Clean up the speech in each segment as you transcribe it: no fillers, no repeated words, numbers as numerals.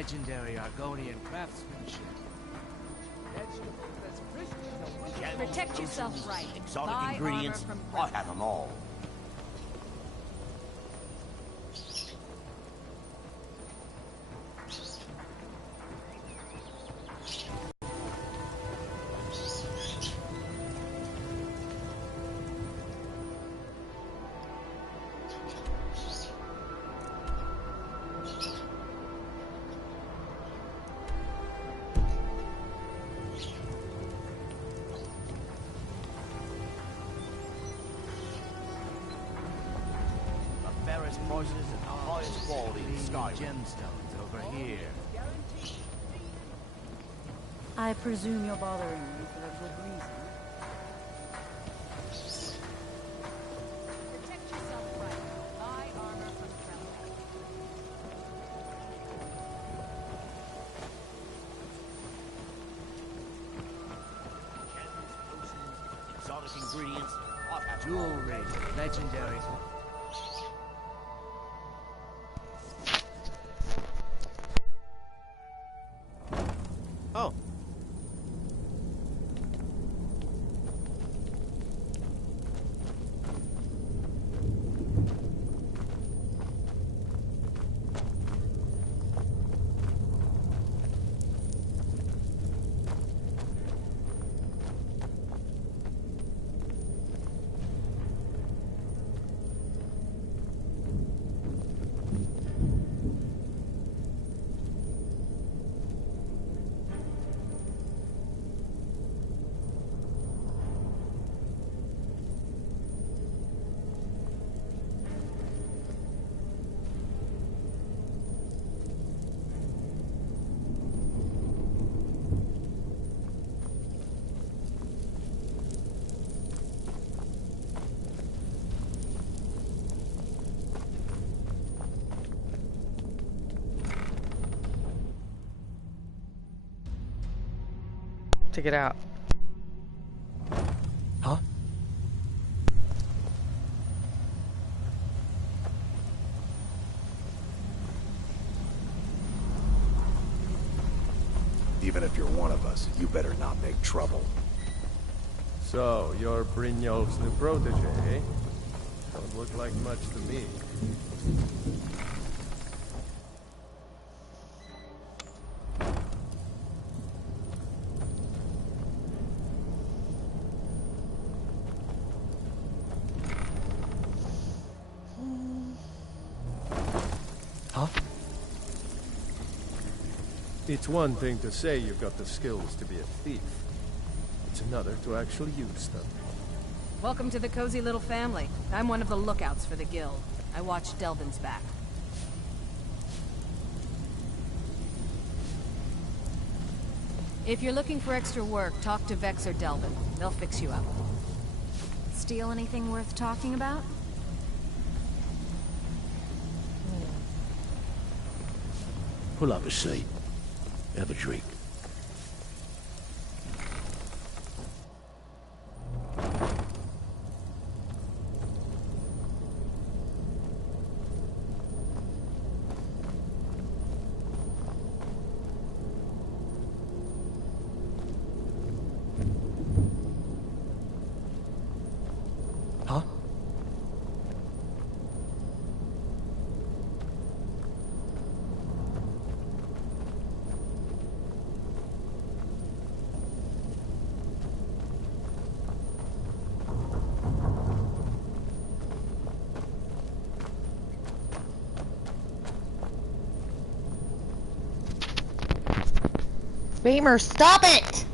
legendary Argonian craftsmanship. Protect yourself right. Exotic Buy ingredients, armor from I have them all. Prices at the highest quality in Skyrim. Gemstones over here. I presume you're bothering me for a good reason. Protect yourself right. Buy armor from Exotic ingredients, I have them all. Jewelry, legendary. Oh. To get out. Huh? Even if you're one of us, you better not make trouble. So, you're Brynjolf's new protege, eh? Don't look like much to me. Huh? It's one thing to say you've got the skills to be a thief. It's another to actually use them. Welcome to the cozy little family. I'm one of the lookouts for the guild. I watch Delvin's back. If you're looking for extra work, talk to Vex or Delvin. They'll fix you up. Steal anything worth talking about? Pull up a seat. Have a drink. Huh? Beamer, stop it!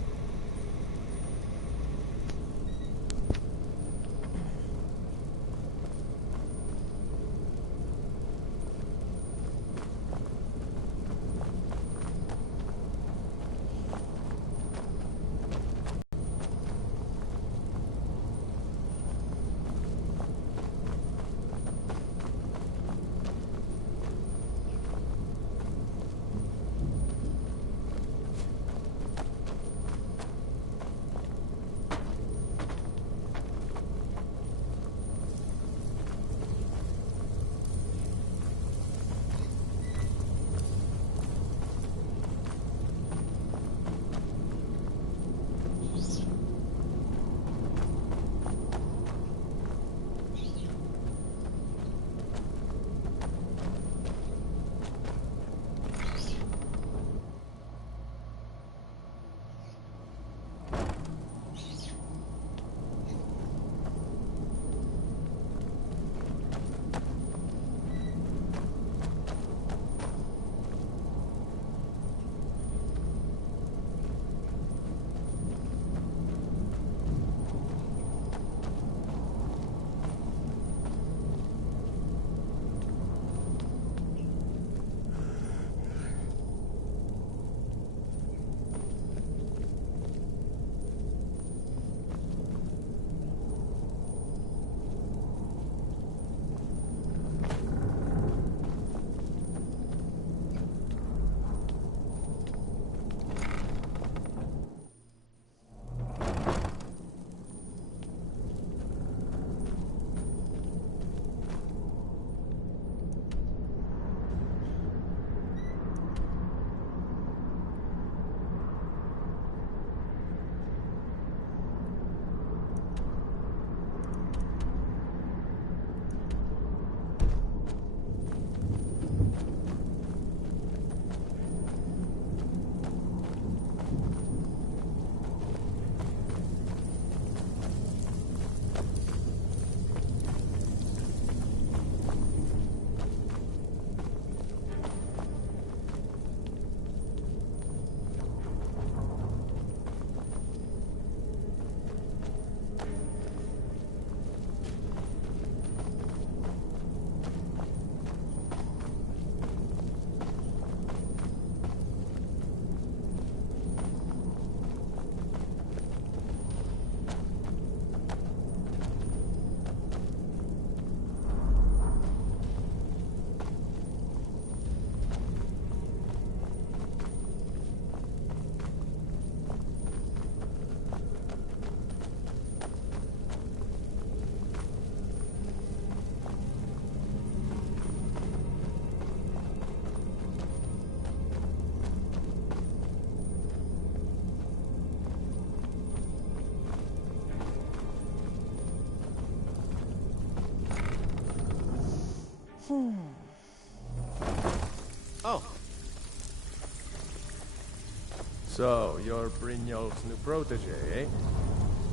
So, you're Brynjolf's new protege, eh?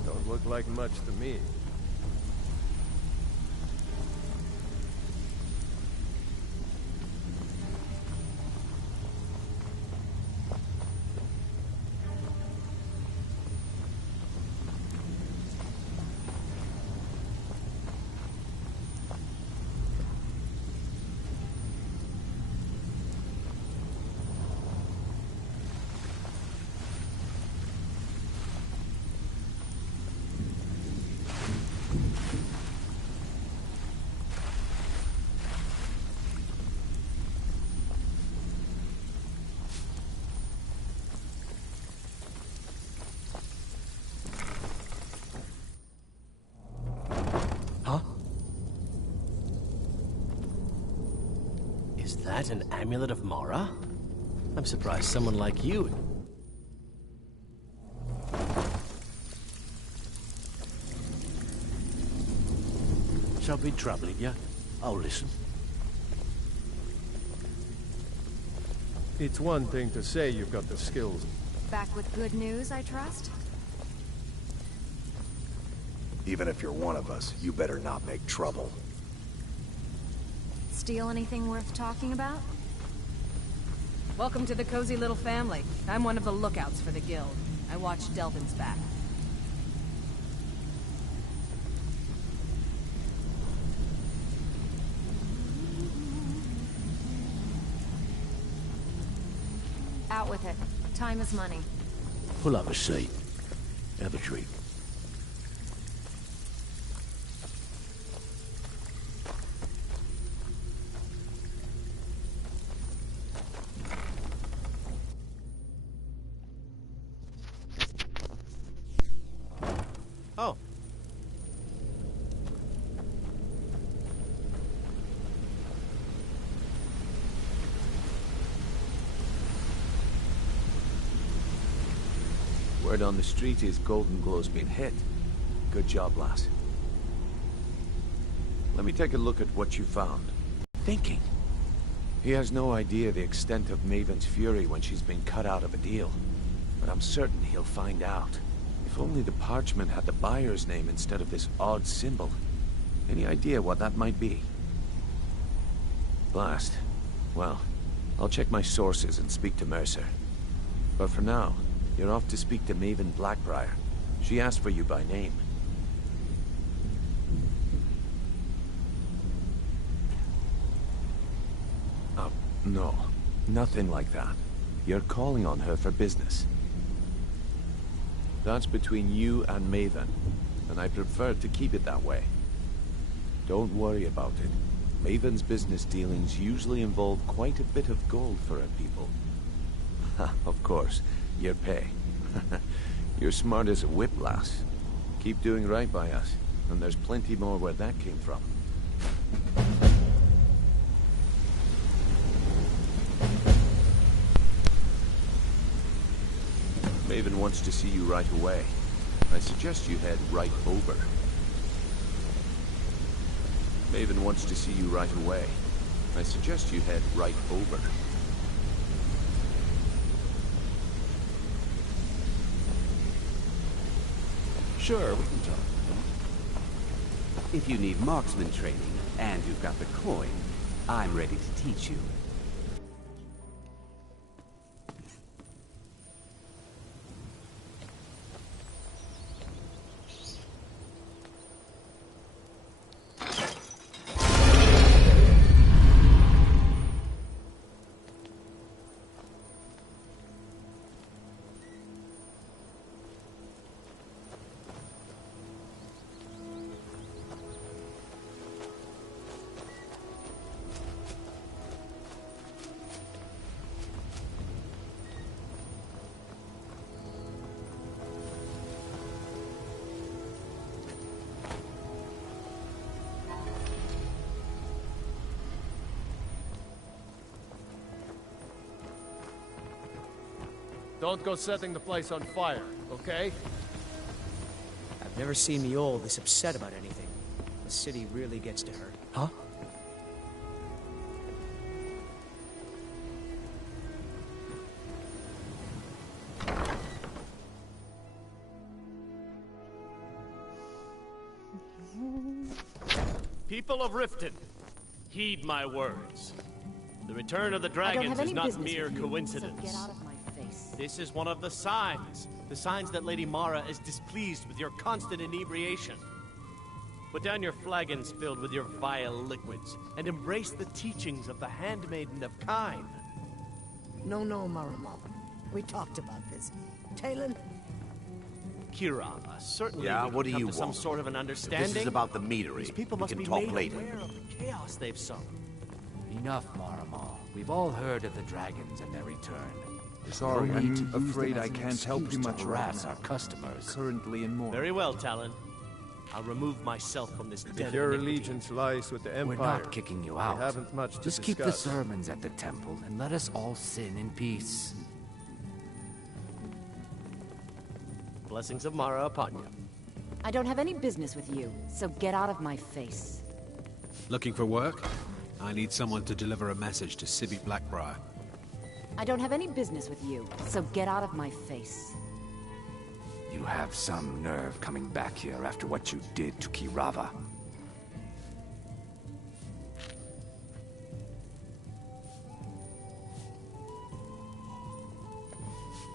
Don't look like much to me. Is that an amulet of Mara? I'm surprised someone like you... Shall be troubling you. I'll listen. It's one thing to say you've got the skills. Back with good news, I trust? Even if you're one of us, you better not make trouble. Steal anything worth talking about? Welcome to the cozy little family. I'm one of the lookouts for the guild. I watch Delvin's back. Out with it. Time is money. Pull up a seat. Have a treat. Oh. Word on the street is Goldenglow's been hit. Good job, lass. Let me take a look at what you found. Thinking. He has no idea the extent of Maven's fury when she's been cut out of a deal. But I'm certain he'll find out. If only the parchment had the buyer's name instead of this odd symbol. Any idea what that might be? Blast. Well, I'll check my sources and speak to Mercer. But for now, you're off to speak to Maven Blackbriar. She asked for you by name. No. Nothing like that. You're calling on her for business. That's between you and Maven, and I prefer to keep it that way. Don't worry about it. Maven's business dealings usually involve quite a bit of gold for her people. Of course, your pay. You're smart as a whip, lass. Keep doing right by us, and there's plenty more where that came from. Maven wants to see you right away. I suggest you head right over. Maven wants to see you right away. I suggest you head right over. Sure, we can talk. If you need marksman training, and you've got the coin, I'm ready to teach you. Don't go setting the place on fire, okay? I've never seen the old this upset about anything. The city really gets to her. Huh? People of Riften, heed my words. The return of the I don't dragons have is any not business mere with you, coincidence. So get out of my face. This is one of the signs that Lady Mara is displeased with your constant inebriation. Put down your flagons filled with your vile liquids, and embrace the teachings of the Handmaiden of Kine. No, Maramo. We talked about this. Talon? Kirama, certainly Yeah, we can what do come you to some want? sort of an understanding. This is about the meadery. These people We must can be talk made later. aware of the chaos they've sown. Enough, Marama. We've all heard of the dragons and their return. Sorry, No need to I'm use afraid them I as an can't help you excuse to much right harass now. our customers. Currently in more. Very well, Talon. I'll remove myself from this den If your of iniquity. allegiance lies with the We're Empire, not kicking you we out. haven't much to Just keep the discuss. sermons at the temple and let us all sin in peace. Blessings of Mara upon you. I don't have any business with you, so get out of my face. Looking for work? I need someone to deliver a message to Sibby Blackbriar. I don't have any business with you, so get out of my face. You have some nerve coming back here after what you did to Kirava.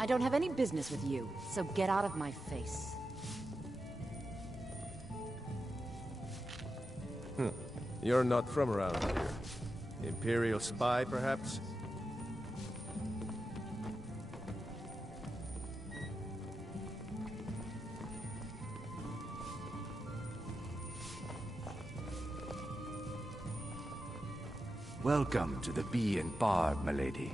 I don't have any business with you, so get out of my face. You're not from around here. Imperial spy, perhaps? Welcome to the Bee and Barb, milady.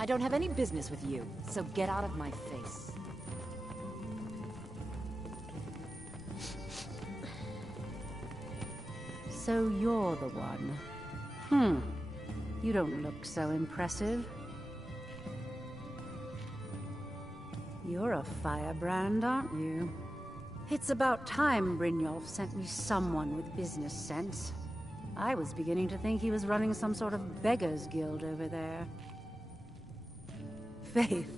I don't have any business with you, so get out of my face. So you're the one. You don't look so impressive. You're a firebrand, aren't you? It's about time Brynjolf sent me someone with business sense. I was beginning to think he was running some sort of beggars guild over there. Faith.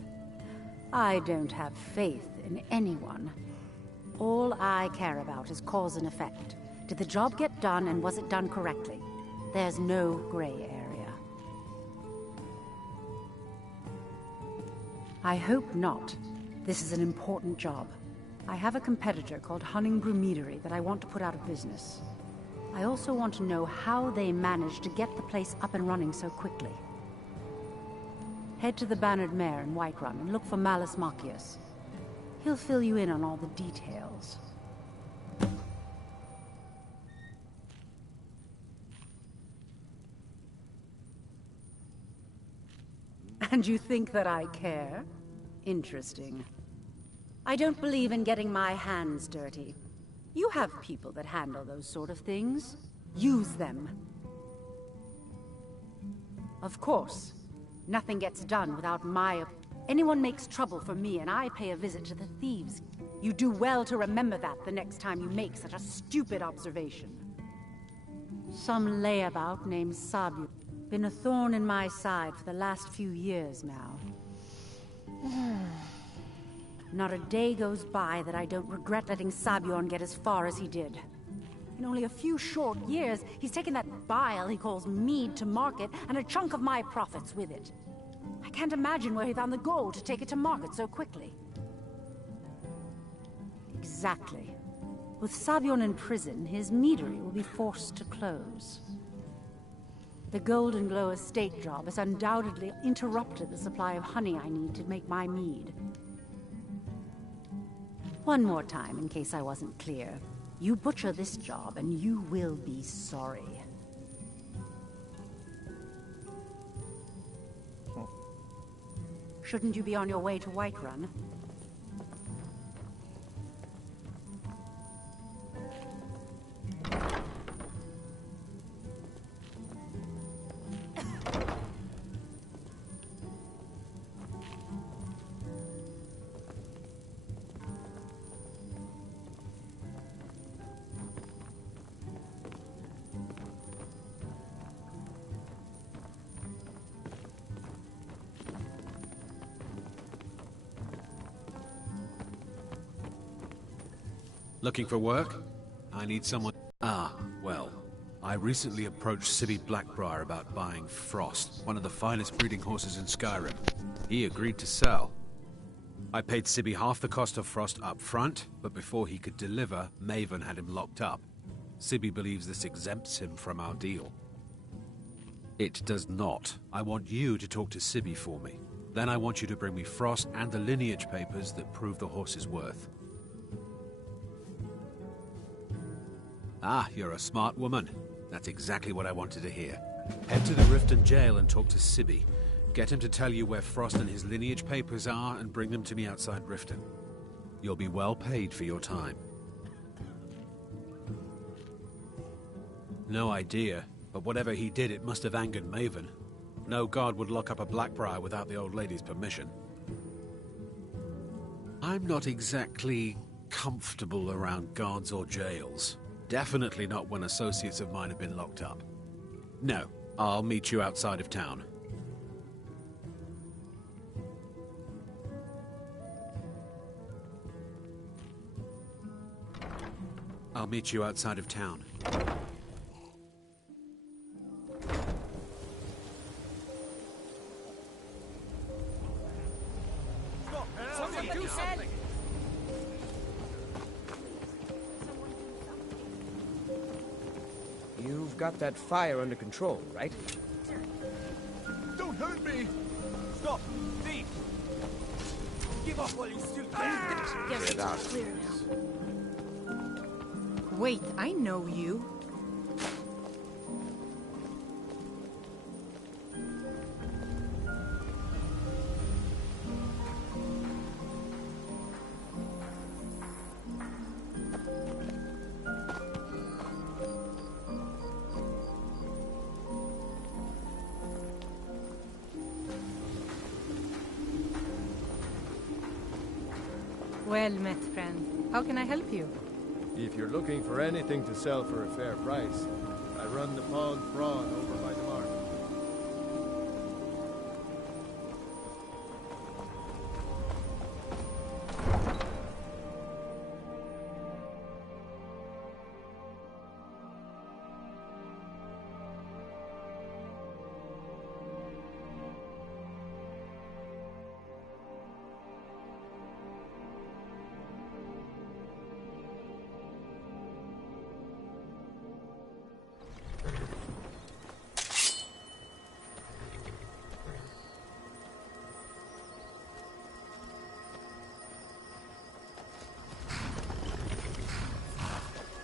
I don't have faith in anyone. All I care about is cause and effect. Did the job get done, and was it done correctly? There's no gray area. I hope not. This is an important job. I have a competitor called Hunningbrew Meadery that I want to put out of business. I also want to know how they managed to get the place up and running so quickly. Head to the Bannered Mare in Whiterun and look for Malus Machius. He'll fill you in on all the details. And you think that I care? Interesting. I don't believe in getting my hands dirty. You have people that handle those sort of things. Use them. Of course. Nothing gets done without my... Anyone makes trouble for me and I pay a visit to the thieves. You do well to remember that the next time you make such a stupid observation. Some layabout named Sabu. Been a thorn in my side for the last few years now. Not a day goes by that I don't regret letting Sabiorn get as far as he did. In only a few short years, he's taken that bile he calls mead to market, and a chunk of my profits with it. I can't imagine where he found the gold to take it to market so quickly. Exactly. With Sabiorn in prison, his meadery will be forced to close. The Goldenglow estate job has undoubtedly interrupted the supply of honey I need to make my mead. One more time, in case I wasn't clear. You butcher this job, and you will be sorry. Shouldn't you be on your way to Whiterun? Looking for work? I need someone... Ah, well. I recently approached Sibby Blackbriar about buying Frost, one of the finest breeding horses in Skyrim. He agreed to sell. I paid Sibby half the cost of Frost up front, but before he could deliver, Maven had him locked up. Sibby believes this exempts him from our deal. It does not. I want you to talk to Sibby for me. Then I want you to bring me Frost and the lineage papers that prove the horse's worth. Ah, you're a smart woman. That's exactly what I wanted to hear. Head to the Riften jail and talk to Sibby. Get him to tell you where Frost and his lineage papers are and bring them to me outside Riften. You'll be well paid for your time. No idea, but whatever he did, it must have angered Maven. No guard would lock up a Blackbriar without the old lady's permission. I'm not exactly comfortable around guards or jails. Definitely not when associates of mine have been locked up. No, I'll meet you outside of town. I'll meet you outside of town. Somebody do something! You've got that fire under control, right? Don't hurt me! Stop! Thief! Give up while you still can! Guess it's all clear now. Wait, I know you. Well met, friend. How can I help you? If you're looking for anything to sell for a fair price, I run the Pond Prawn over by the market.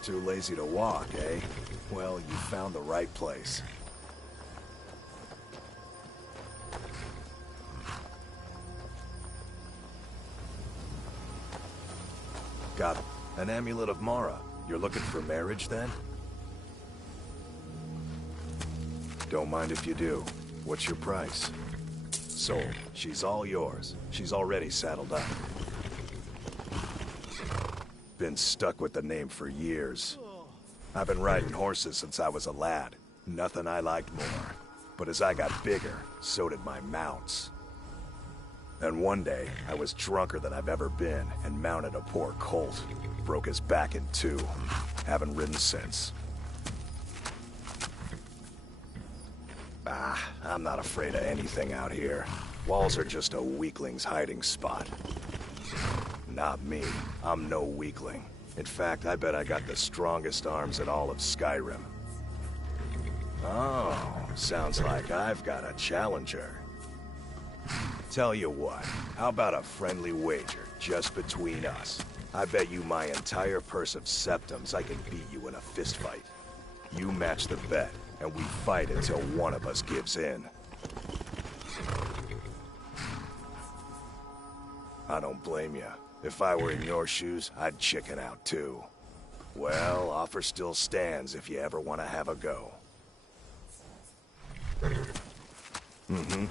Too lazy to walk, eh? Well, you found the right place. Got an amulet of Mara. You're looking for marriage, then? Don't mind if you do. What's your price? Sold. She's all yours. She's already saddled up. Been stuck with the name for years. I've been riding horses since I was a lad. Nothing I liked more. But as I got bigger, so did my mounts. And one day, I was drunker than I've ever been and mounted a poor colt. Broke his back in two. Haven't ridden since. Ah, I'm not afraid of anything out here. Walls are just a weakling's hiding spot. Not me. I'm no weakling. In fact, I bet I got the strongest arms in all of Skyrim. Oh, sounds like I've got a challenger. Tell you what, how about a friendly wager just between us? I bet you my entire purse of septums I can beat you in a fistfight. You match the bet, and we fight until one of us gives in. I don't blame you. If I were in your shoes, I'd chicken out too. Well, offer still stands if you ever want to have a go. Mm-hmm.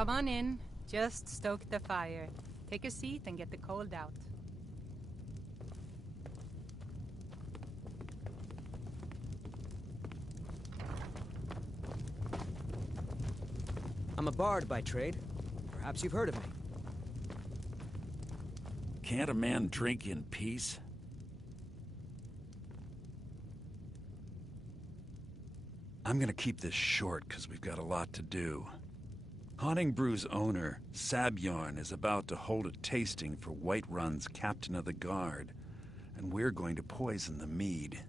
Come on in. Just stoke the fire. Take a seat and get the cold out. I'm a bard by trade. Perhaps you've heard of me. Can't a man drink in peace? I'm gonna keep this short, because we've got a lot to do. Haunting Brew's owner, Sabjorn, is about to hold a tasting for Whiterun's Captain of the Guard, and we're going to poison the mead.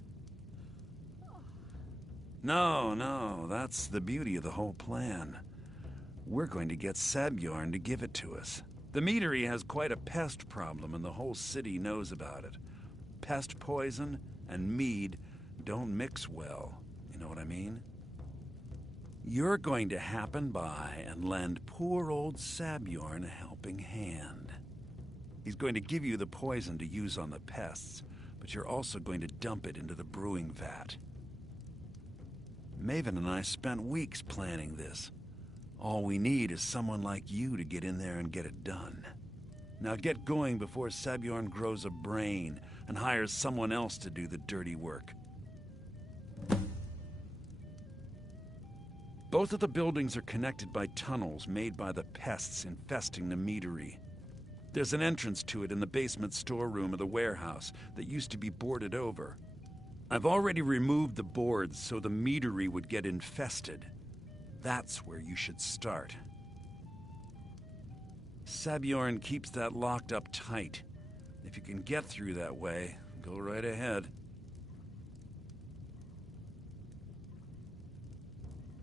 No, that's the beauty of the whole plan. We're going to get Sabjorn to give it to us. The meadery has quite a pest problem, and the whole city knows about it. Pest poison and mead don't mix well. You know what I mean? You're going to happen by and lend poor old Sabjorn a helping hand. He's going to give you the poison to use on the pests, but you're also going to dump it into the brewing vat. Maven and I spent weeks planning this. All we need is someone like you to get in there and get it done. Now get going before Sabjorn grows a brain and hires someone else to do the dirty work. Both of the buildings are connected by tunnels made by the pests infesting the meadery. There's an entrance to it in the basement storeroom of the warehouse that used to be boarded over. I've already removed the boards so the meadery would get infested. That's where you should start. Sabjorn keeps that locked up tight. If you can get through that way, go right ahead.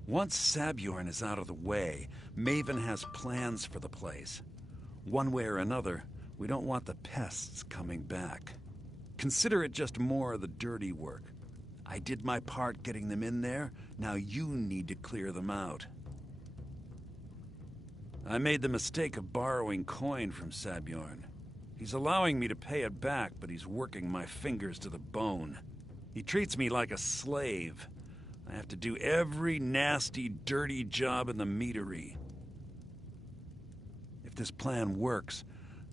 Once Sabjorn is out of the way, Maven has plans for the place. One way or another, we don't want the pests coming back. Consider it just more of the dirty work. I did my part getting them in there, now you need to clear them out. I made the mistake of borrowing coin from Sabjorn. He's allowing me to pay it back, but he's working my fingers to the bone. He treats me like a slave. I have to do every nasty, dirty job in the meadery. If this plan works,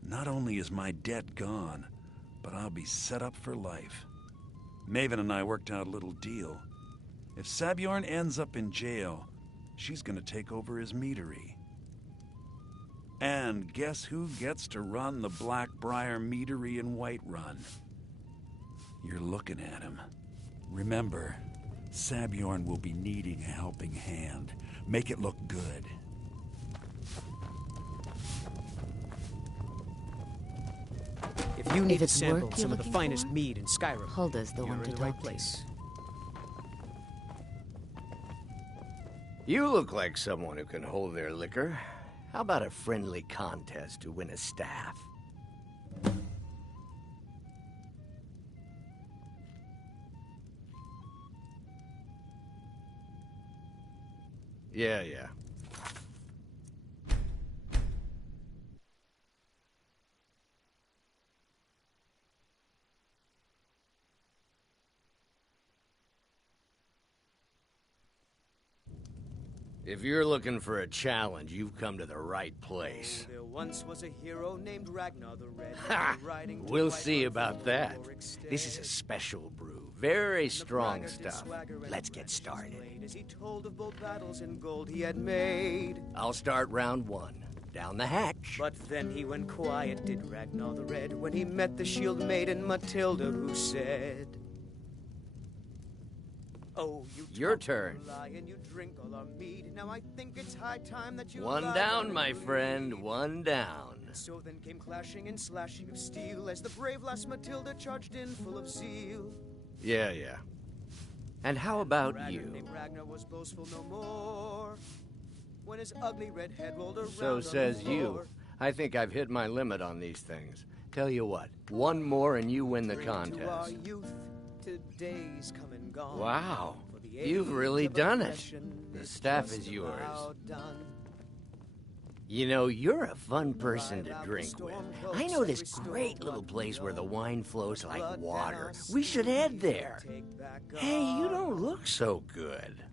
not only is my debt gone, but I'll be set up for life. Maven and I worked out a little deal. If Sabjorn ends up in jail, she's gonna take over his meadery. And guess who gets to run the Blackbriar meadery in Whiterun? You're looking at him. Remember, Sabjorn will be needing a helping hand. Make it look good. If you need to sample some of the finest mead in Skyrim, Hulda's the one to you're in the right place. You look like someone who can hold their liquor. How about a friendly contest to win a staff? Yeah. If you're looking for a challenge, you've come to the right place. There once was a hero named Ragnar the Red. Ha! We'll see about that. This is a special brew. Very strong stuff. Let's get started. As he told of bold battles in gold he had made. I'll start round one. Down the hatch. But then he went quiet, did Ragnar the Red, when he met the shield maiden Matilda, who said, "Oh, your turn. And you drink all our mead. Now I think it's high time that you One down, my friend, one down." So then came clashing and slashing of steel as the brave lass Matilda charged in full of zeal. Yeah. And how about you? Ragnar was boastful no more. When his ugly red head rolled around. So says you. I think I've hit my limit on these things. Tell you what, one more and you win the contest. Today's come and gone. Wow, you've really done it. The staff is yours. You know, you're a fun person to drink with. I know this great little place where the wine flows like water. We should head there. Hey, you don't look so good.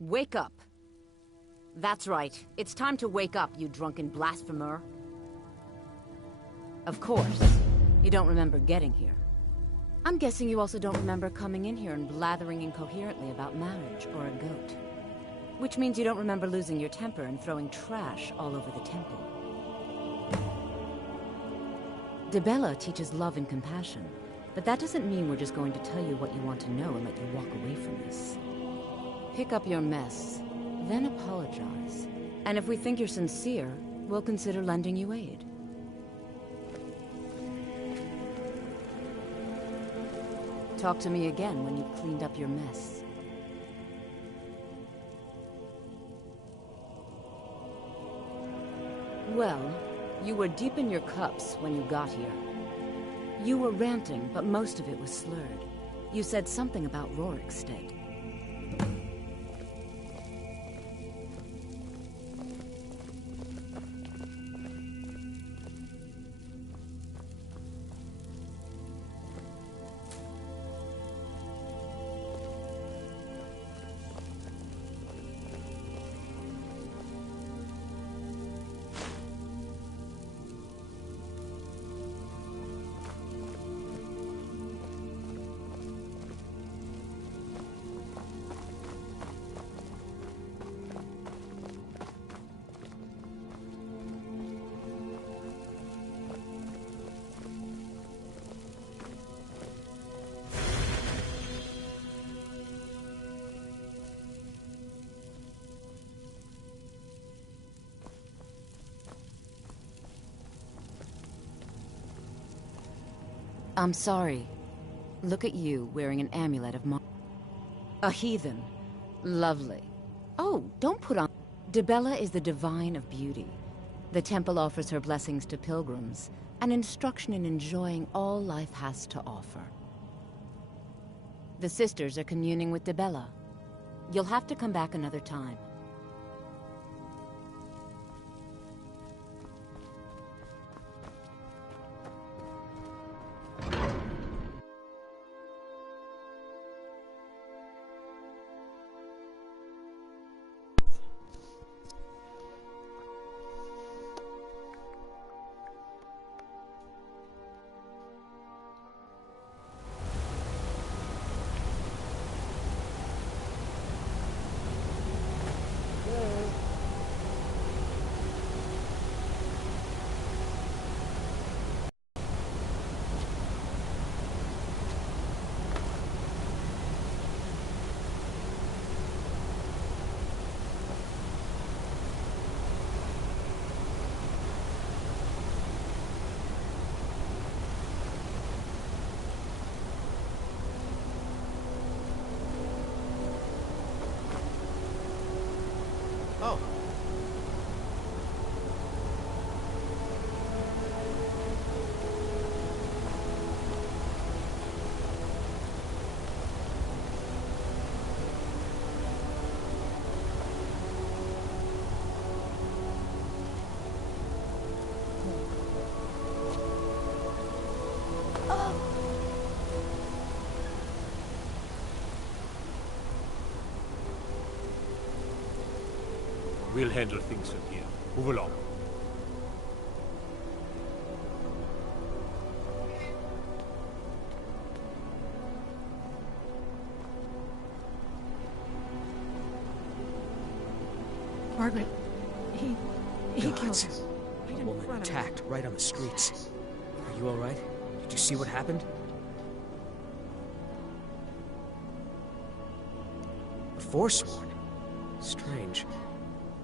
Wake up. That's right. It's time to wake up, you drunken blasphemer. Of course, you don't remember getting here. I'm guessing you also don't remember coming in here and blathering incoherently about marriage or a goat. Which means you don't remember losing your temper and throwing trash all over the temple. Dibella teaches love and compassion, but that doesn't mean we're just going to tell you what you want to know and let you walk away from this. Pick up your mess, then apologize. And if we think you're sincere, we'll consider lending you aid. Talk to me again when you've cleaned up your mess. Well, you were deep in your cups when you got here. You were ranting, but most of it was slurred. You said something about Rorikstead. I'm sorry. Look at you, wearing an amulet of a heathen. Lovely. Oh, don't put on... Dibella is the divine of beauty. The temple offers her blessings to pilgrims, an instruction in enjoying all life has to offer. The sisters are communing with Dibella. You'll have to come back another time. Oh. We'll handle things from here. Move along. Margaret, he killed her. A woman attacked right on the streets. Are you all right? Did you see what happened? A Forsworn? Strange.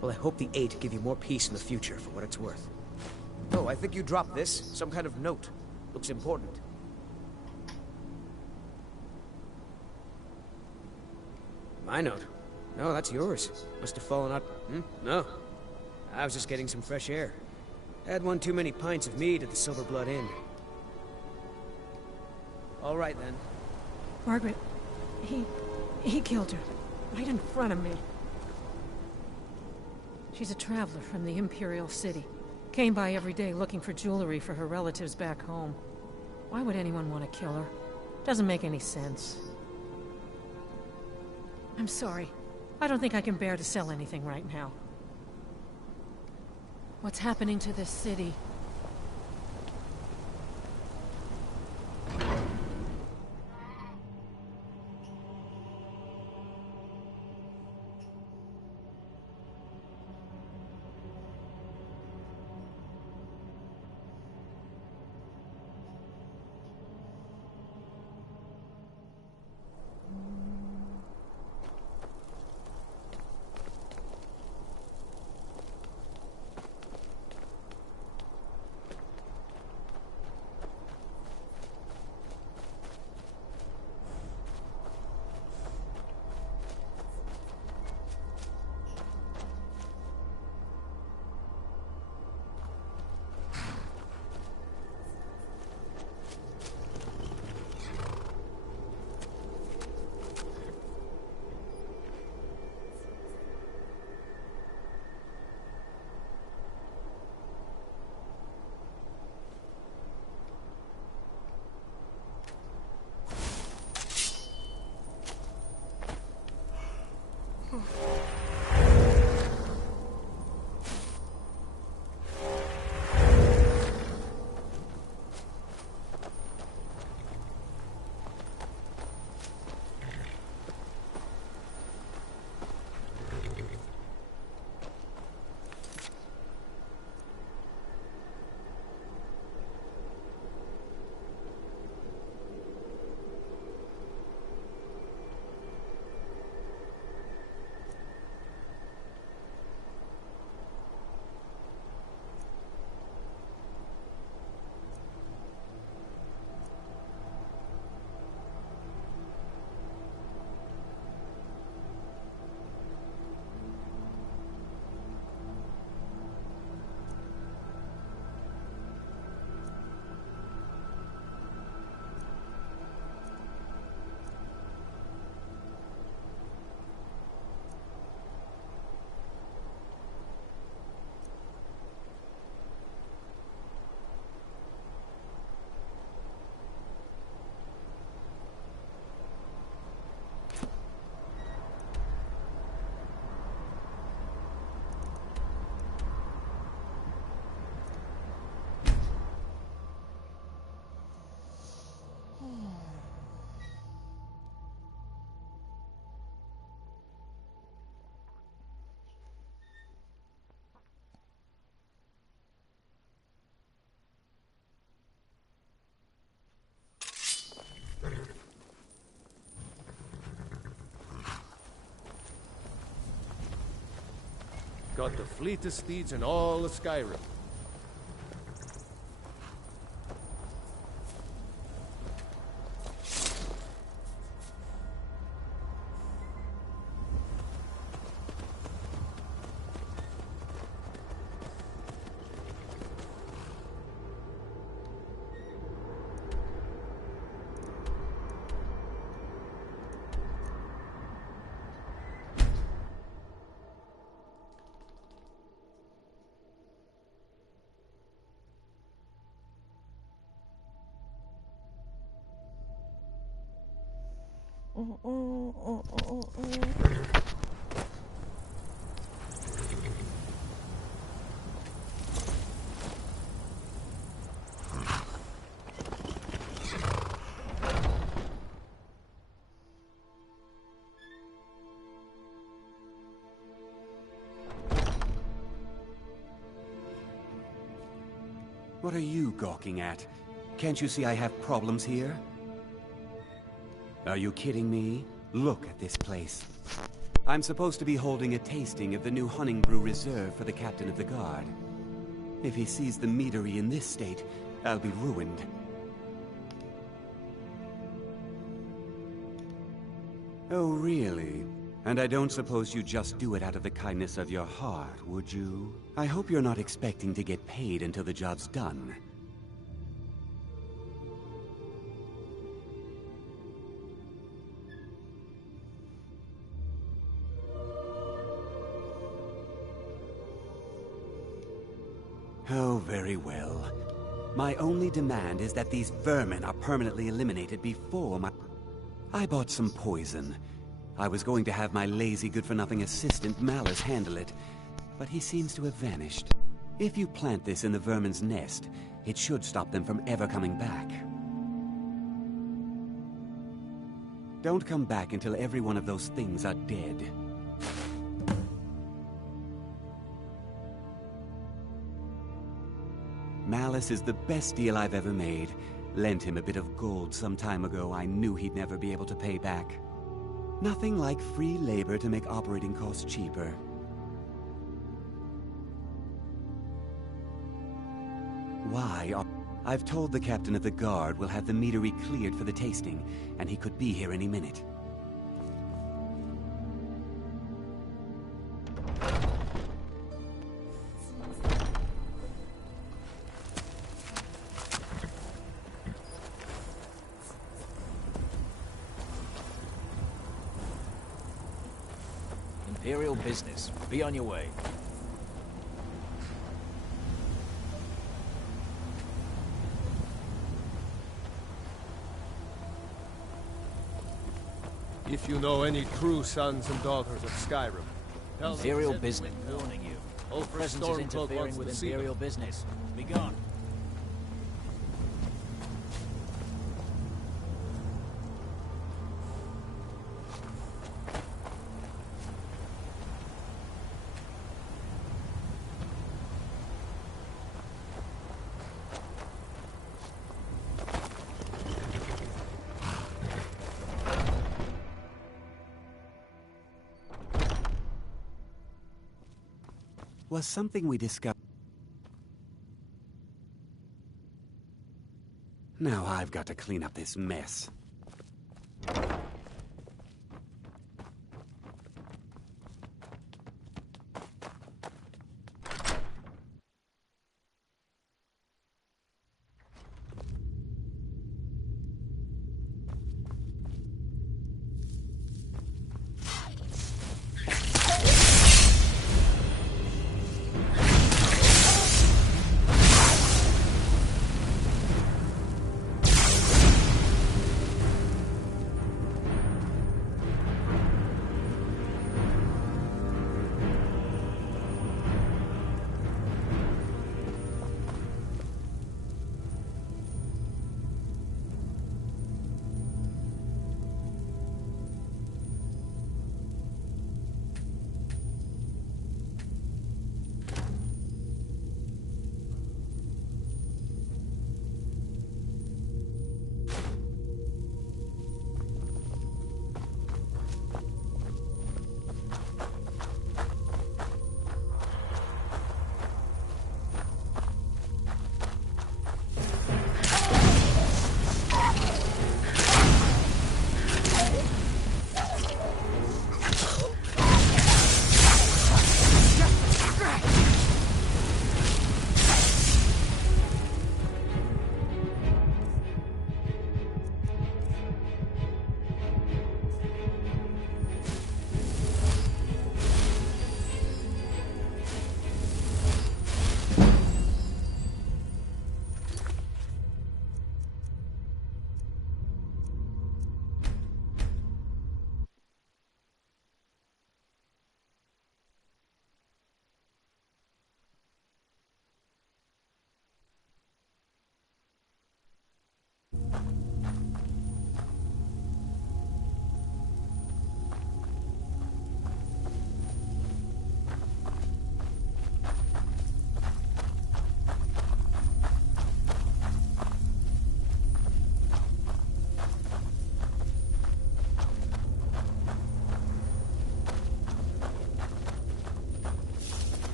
Well, I hope the Eight give you more peace in the future, for what it's worth. Oh, I think you dropped this. Some kind of note. Looks important. My note? No, that's yours. Must have fallen out... No. I was just getting some fresh air. Had one too many pints of mead at the Silver Blood Inn. All right, then. Margaret, he killed her. Right in front of me. She's a traveler from the Imperial City. Came by every day looking for jewelry for her relatives back home. Why would anyone want to kill her? Doesn't make any sense. I'm sorry. I don't think I can bear to sell anything right now. What's happening to this city? Got the fleetest steeds in all of Skyrim. What are you gawking at? Can't you see I have problems here? Are you kidding me? Look at this place. I'm supposed to be holding a tasting of the new Hunting Brew Reserve for the Captain of the Guard. If he sees the meadery in this state, I'll be ruined. Oh, really? And I don't suppose you just do it out of the kindness of your heart, would you? I hope you're not expecting to get paid until the job's done. Oh, very well. My only demand is that these vermin are permanently eliminated before my... I bought some poison. I was going to have my lazy, good-for-nothing assistant Malice handle it, but he seems to have vanished. If you plant this in the vermin's nest, it should stop them from ever coming back. Don't come back until every one of those things are dead. Malice is the best deal I've ever made. Lent him a bit of gold some time ago I knew he'd never be able to pay back. Nothing like free labor to make operating costs cheaper. Why? I've told the captain of the guard we'll have the meadery cleared for the tasting, and he could be here any minute. Imperial business. Be on your way. If you know any true sons and daughters of Skyrim, tell Imperial them business. Warning you. All presence is Stormcloak interfering wants with to see Imperial them. business. Be gone. Was something we discovered. Now I've got to clean up this mess.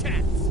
chance!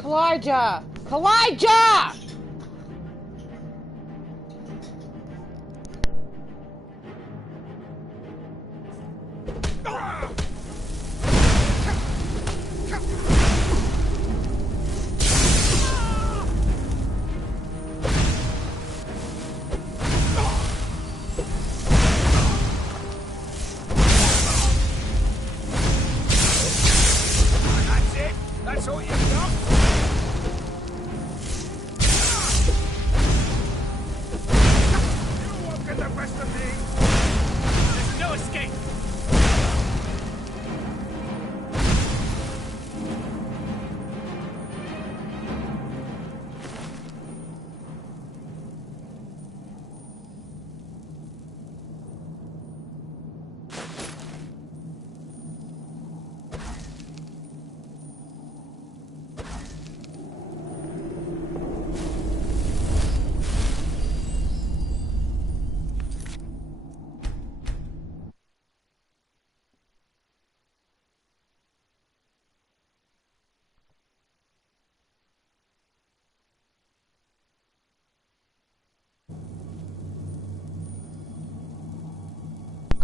Kalijah! Kalijah! That's it? That's all you've got? You won't get the rest of me! There's no escape!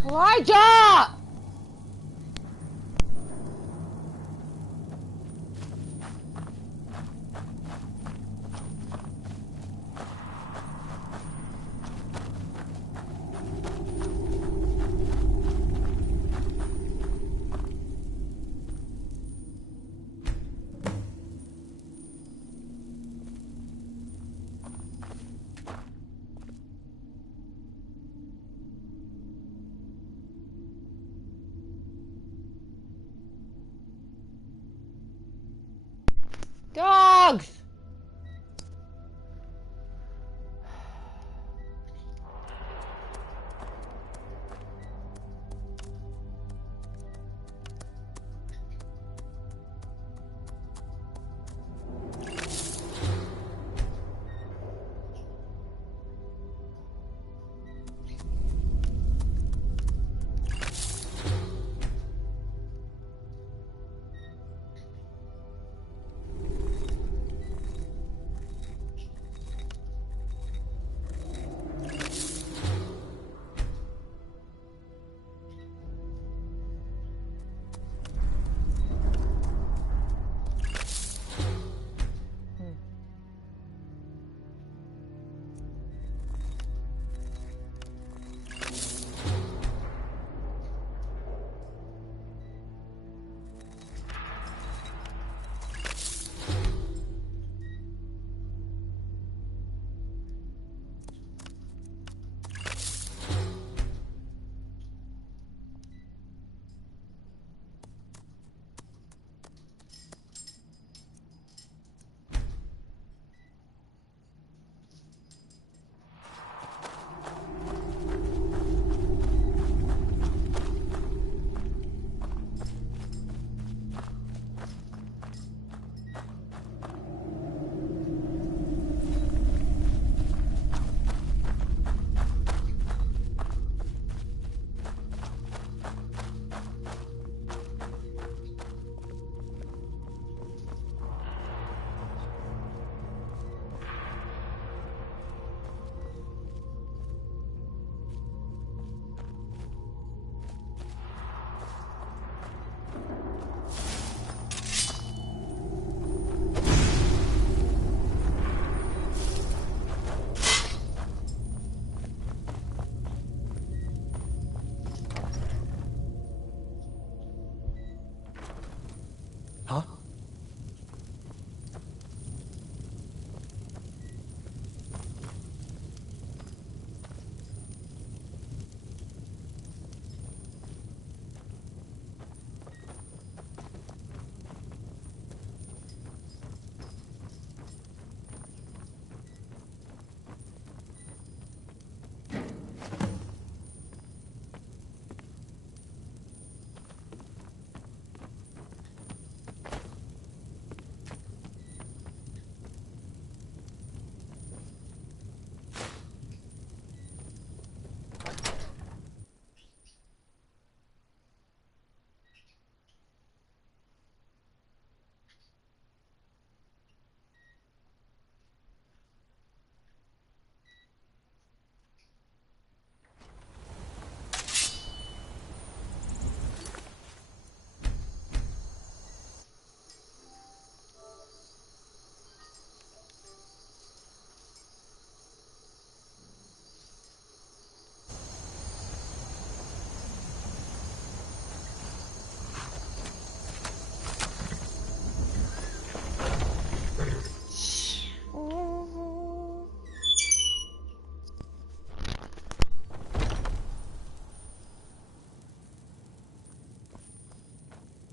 Kalijah! Dogs! Huh?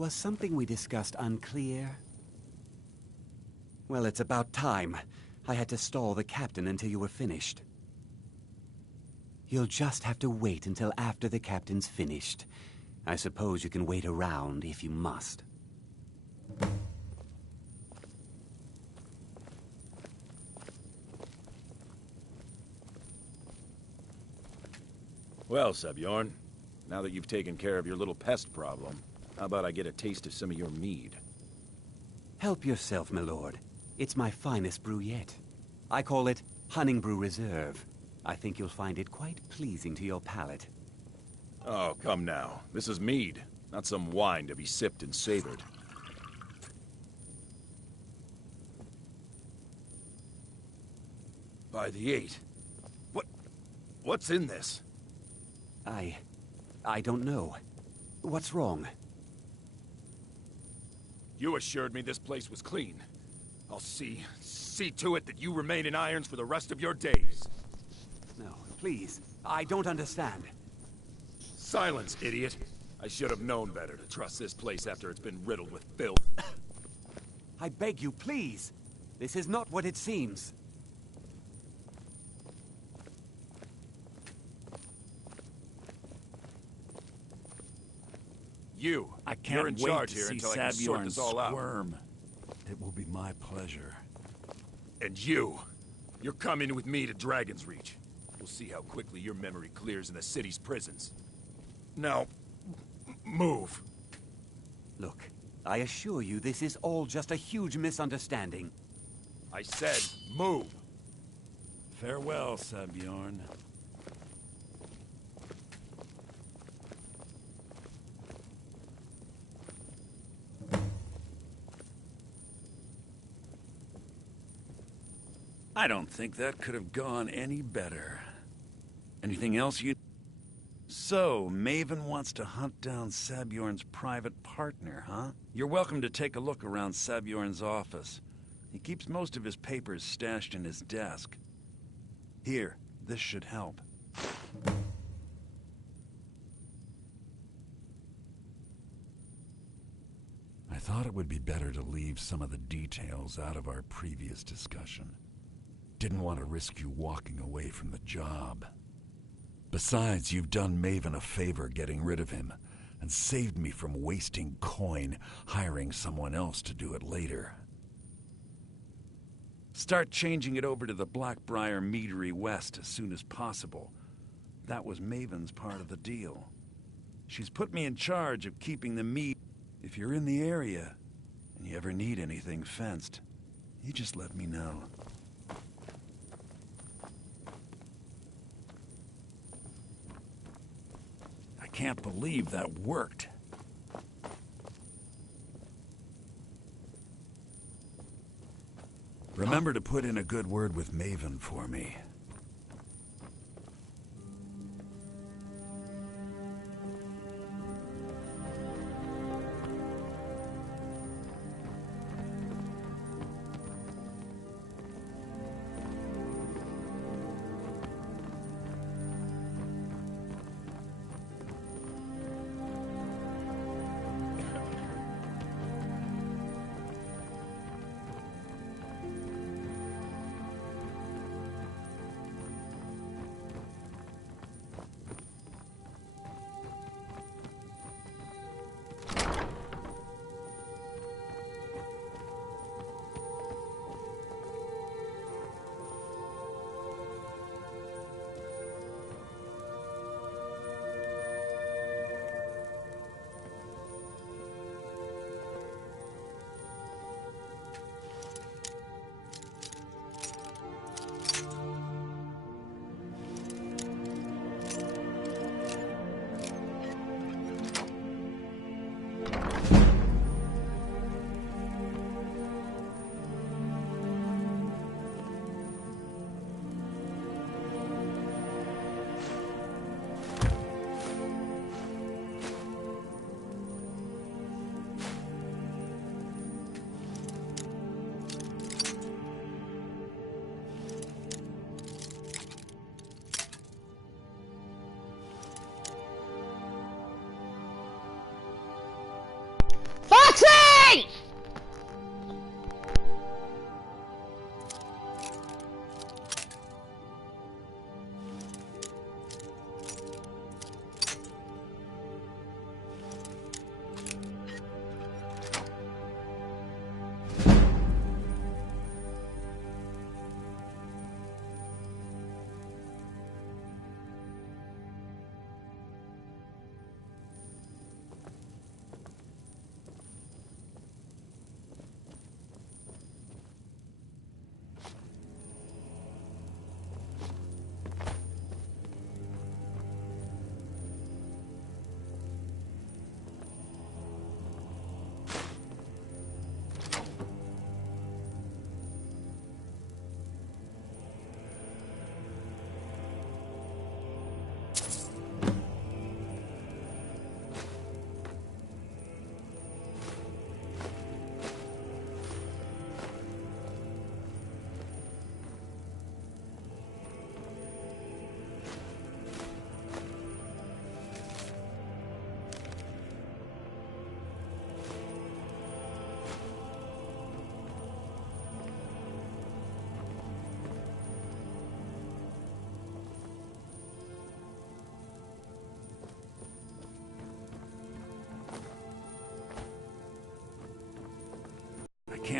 Was something we discussed unclear? Well, it's about time. I had to stall the captain until you were finished. You'll just have to wait until after the captain's finished. I suppose you can wait around if you must. Well, Sebjorn, now that you've taken care of your little pest problem, how about I get a taste of some of your mead? Help yourself, my lord. It's my finest brew yet. I call it Honningbrew Reserve. I think you'll find it quite pleasing to your palate. Oh, come now. This is mead, not some wine to be sipped and savored. By the 8. What's in this? I don't know. What's wrong? You assured me this place was clean. I'll see to it that you remain in irons for the rest of your days. No, please. I don't understand. Silence, idiot. I should have known better to trust this place after it's been riddled with filth. I beg you, please. This is not what it seems. I can't You're in wait charge to here see until I can sort Sabjorn this all out. squirm. It will be my pleasure. And you're coming with me to Dragon's Reach. We'll see how quickly your memory clears in the city's prisons. Now, move. Look, I assure you this is all just a huge misunderstanding. I said, move. Farewell, Sabjorn. I don't think that could have gone any better. Anything else you... So, Maven wants to hunt down Sabjorn's private partner, huh? You're welcome to take a look around Sabjorn's office. He keeps most of his papers stashed in his desk. Here, this should help. I thought it would be better to leave some of the details out of our previous discussion. Didn't want to risk you walking away from the job. Besides, you've done Maven a favor getting rid of him, and saved me from wasting coin hiring someone else to do it later. Start changing it over to the Blackbriar Meadery West as soon as possible. That was Maven's part of the deal. She's put me in charge of keeping the mead. If you're in the area, and you ever need anything fenced, you just let me know. I can't believe that worked. Remember to put in a good word with Maven for me.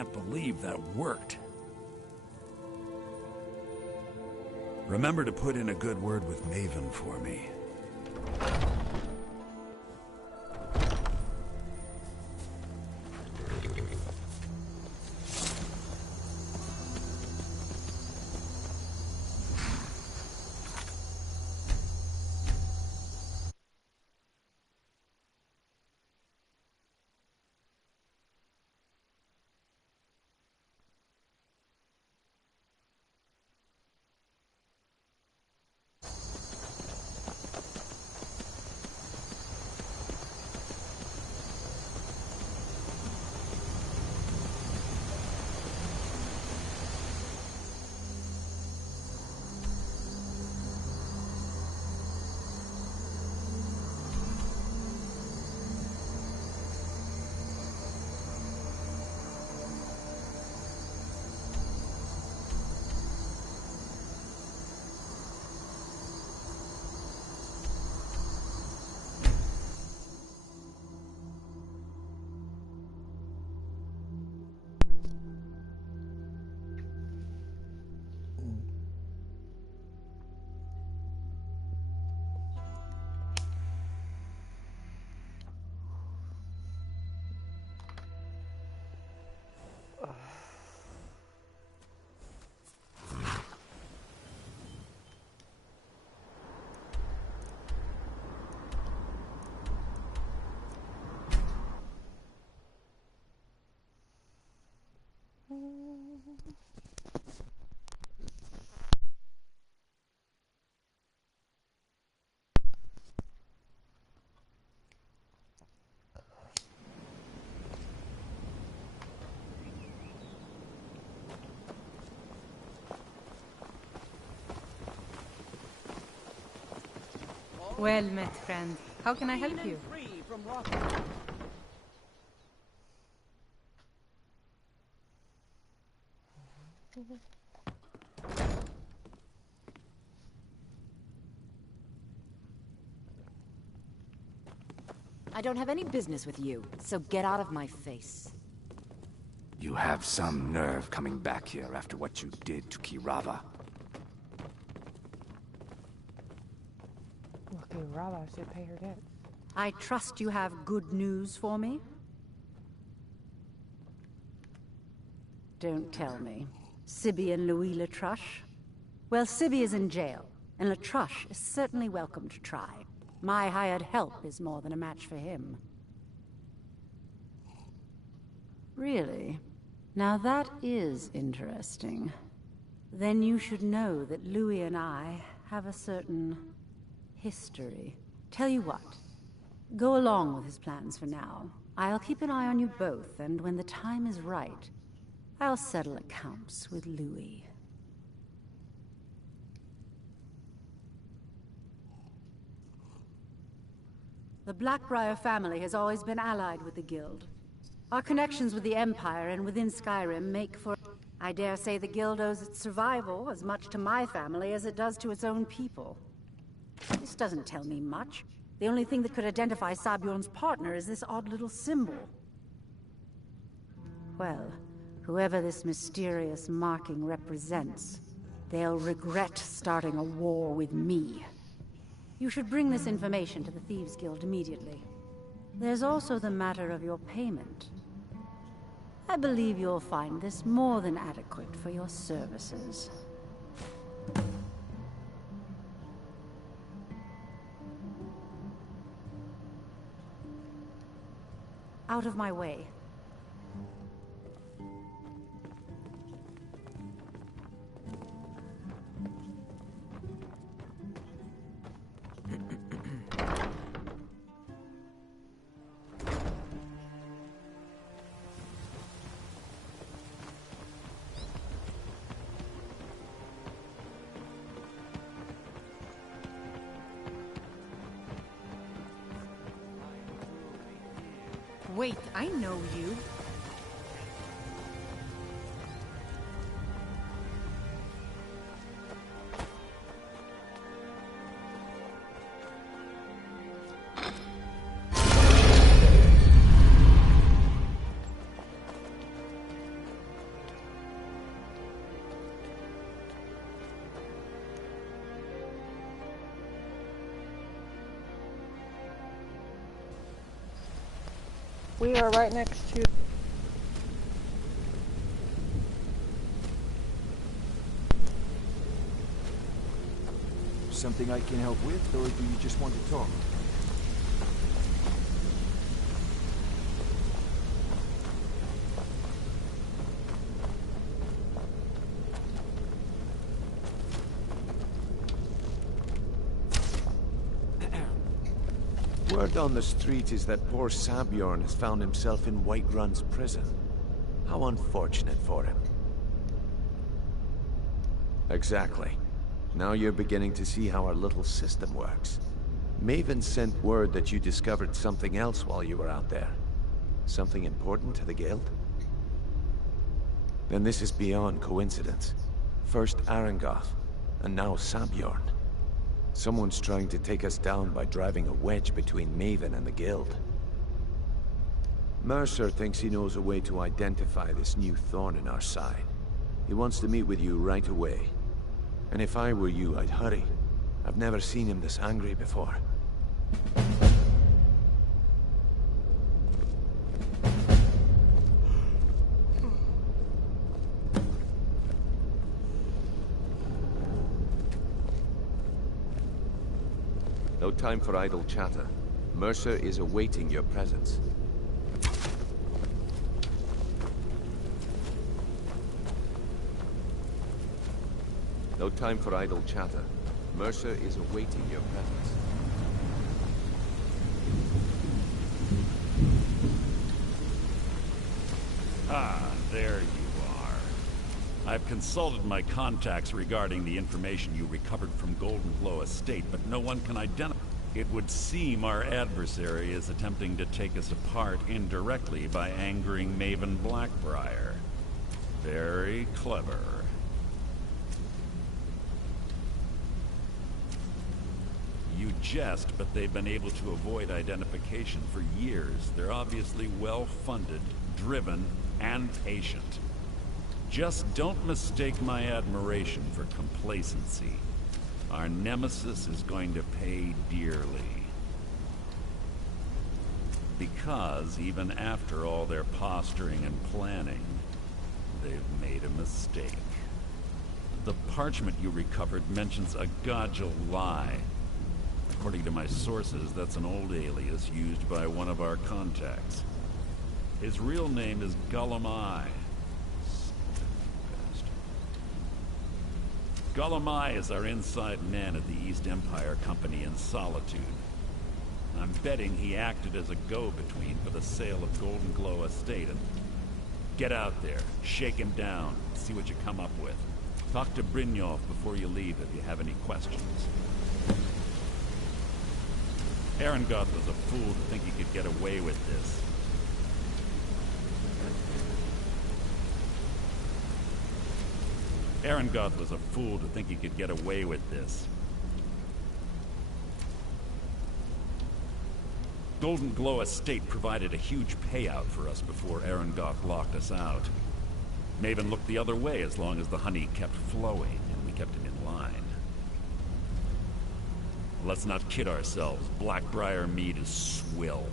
can't believe that worked. Remember to put in a good word with Maven for me. Well met, friend. How can I help you? I don't have any business with you, so get out of my face. You have some nerve coming back here after what you did to Kirava. Okay, Rava should pay her debt. I trust you have good news for me? Don't tell me. Sibby and Louis Latruche? Well, Sibby is in jail, and Latruche is certainly welcome to try. My hired help is more than a match for him. Really? Now that is interesting. Then you should know that Louis and I have a certain history. Tell you what, go along with his plans for now. I'll keep an eye on you both, and when the time is right, I'll settle accounts with Louis. The Blackbriar family has always been allied with the Guild. Our connections with the Empire and within Skyrim make for... I dare say the Guild owes its survival as much to my family as it does to its own people. This doesn't tell me much. The only thing that could identify Sabjorn's partner is this odd little symbol. Well, whoever this mysterious marking represents, they'll regret starting a war with me. You should bring this information to the Thieves' Guild immediately. There's also the matter of your payment. I believe you'll find this more than adequate for your services. Out of my way. Wait, I know you. We are right next to... Something I can help with, or do you just want to talk? Word on the street is that poor Sabjorn has found himself in Whiterun's prison. How unfortunate for him. Exactly. Now you're beginning to see how our little system works. Maven sent word that you discovered something else while you were out there. Something important to the Guild? Then this is beyond coincidence. First Arangoth, and now Sabjorn. Someone's trying to take us down by driving a wedge between Maven and the Guild. Mercer thinks he knows a way to identify this new thorn in our side. He wants to meet with you right away. And if I were you, I'd hurry. I've never seen him this angry before. No time for idle chatter. Mercer is awaiting your presence. No time for idle chatter. Mercer is awaiting your presence. Ah, there you are. I've consulted my contacts regarding the information you recovered from Goldenglow Estate, but no one can identify. It would seem our adversary is attempting to take us apart indirectly by angering Maven Blackbriar. Very clever. You jest, but they've been able to avoid identification for years. They're obviously well-funded, driven, and patient. Just don't mistake my admiration for complacency. Our nemesis is going to pay dearly. Because even after all their posturing and planning, they've made a mistake. The parchment you recovered mentions a Godgel lie. According to my sources, that's an old alias used by one of our contacts. His real name is Gullumai. Gullumai is our inside man at the East Empire Company in Solitude. I'm betting he acted as a go-between for the sale of Goldenglow Estate. And get out there, shake him down, see what you come up with. Talk to Brynjolf before you leave if you have any questions. Arangoth was a fool to think he could get away with this. Arangoth was a fool to think he could get away with this. Goldenglow Estate provided a huge payout for us before Arangoth locked us out. Maven looked the other way as long as the honey kept flowing and we kept him in line. Let's not kid ourselves. Blackbriar mead is swill.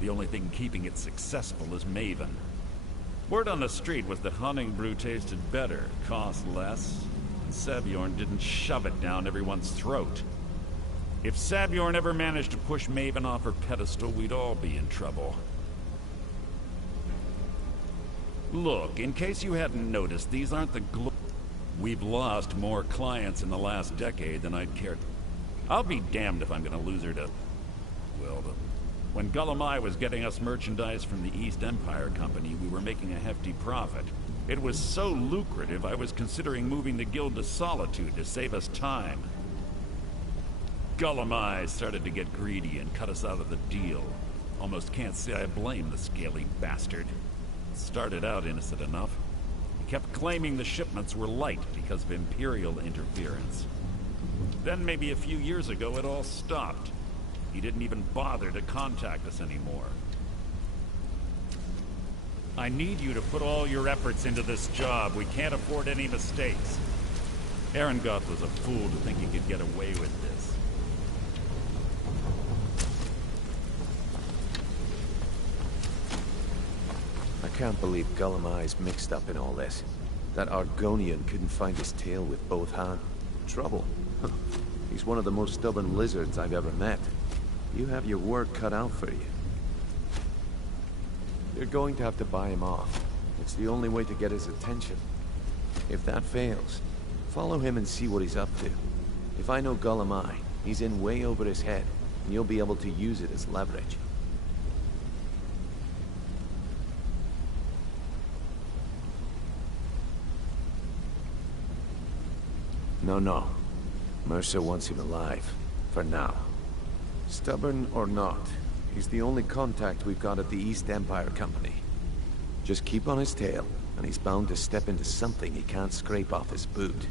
The only thing keeping it successful is Maven. Word on the street was that Hunning Brew tasted better, cost less, and Sabjorn didn't shove it down everyone's throat. If Sabjorn ever managed to push Maven off her pedestal, we'd all be in trouble. Look, in case you hadn't noticed, these aren't the We've lost more clients in the last decade than I'd care. I'll be damned if I'm gonna lose her to... well, when Gullumai was getting us merchandise from the East Empire Company, we were making a hefty profit. It was so lucrative, I was considering moving the guild to Solitude to save us time. Gullumai started to get greedy and cut us out of the deal. Almost can't say I blame the scaly bastard. Started out innocent enough. He kept claiming the shipments were light because of Imperial interference. Then maybe a few years ago it all stopped. He didn't even bother to contact us anymore. I need you to put all your efforts into this job. We can't afford any mistakes. Arangoth was a fool to think he could get away with this. can't believe Gullumai's mixed up in all this. That Argonian couldn't find his tail with both hands. Trouble. He's one of the most stubborn lizards I've ever met. You have your work cut out for you. You're going to have to buy him off. It's the only way to get his attention. If that fails, follow him and see what he's up to. If I know Gullumai, he's in way over his head, and you'll be able to use it as leverage. No. Mercer wants him alive. For now. Stubborn or not, he's the only contact we've got at the East Empire Company. Just keep on his tail, and he's bound to step into something he can't scrape off his boot.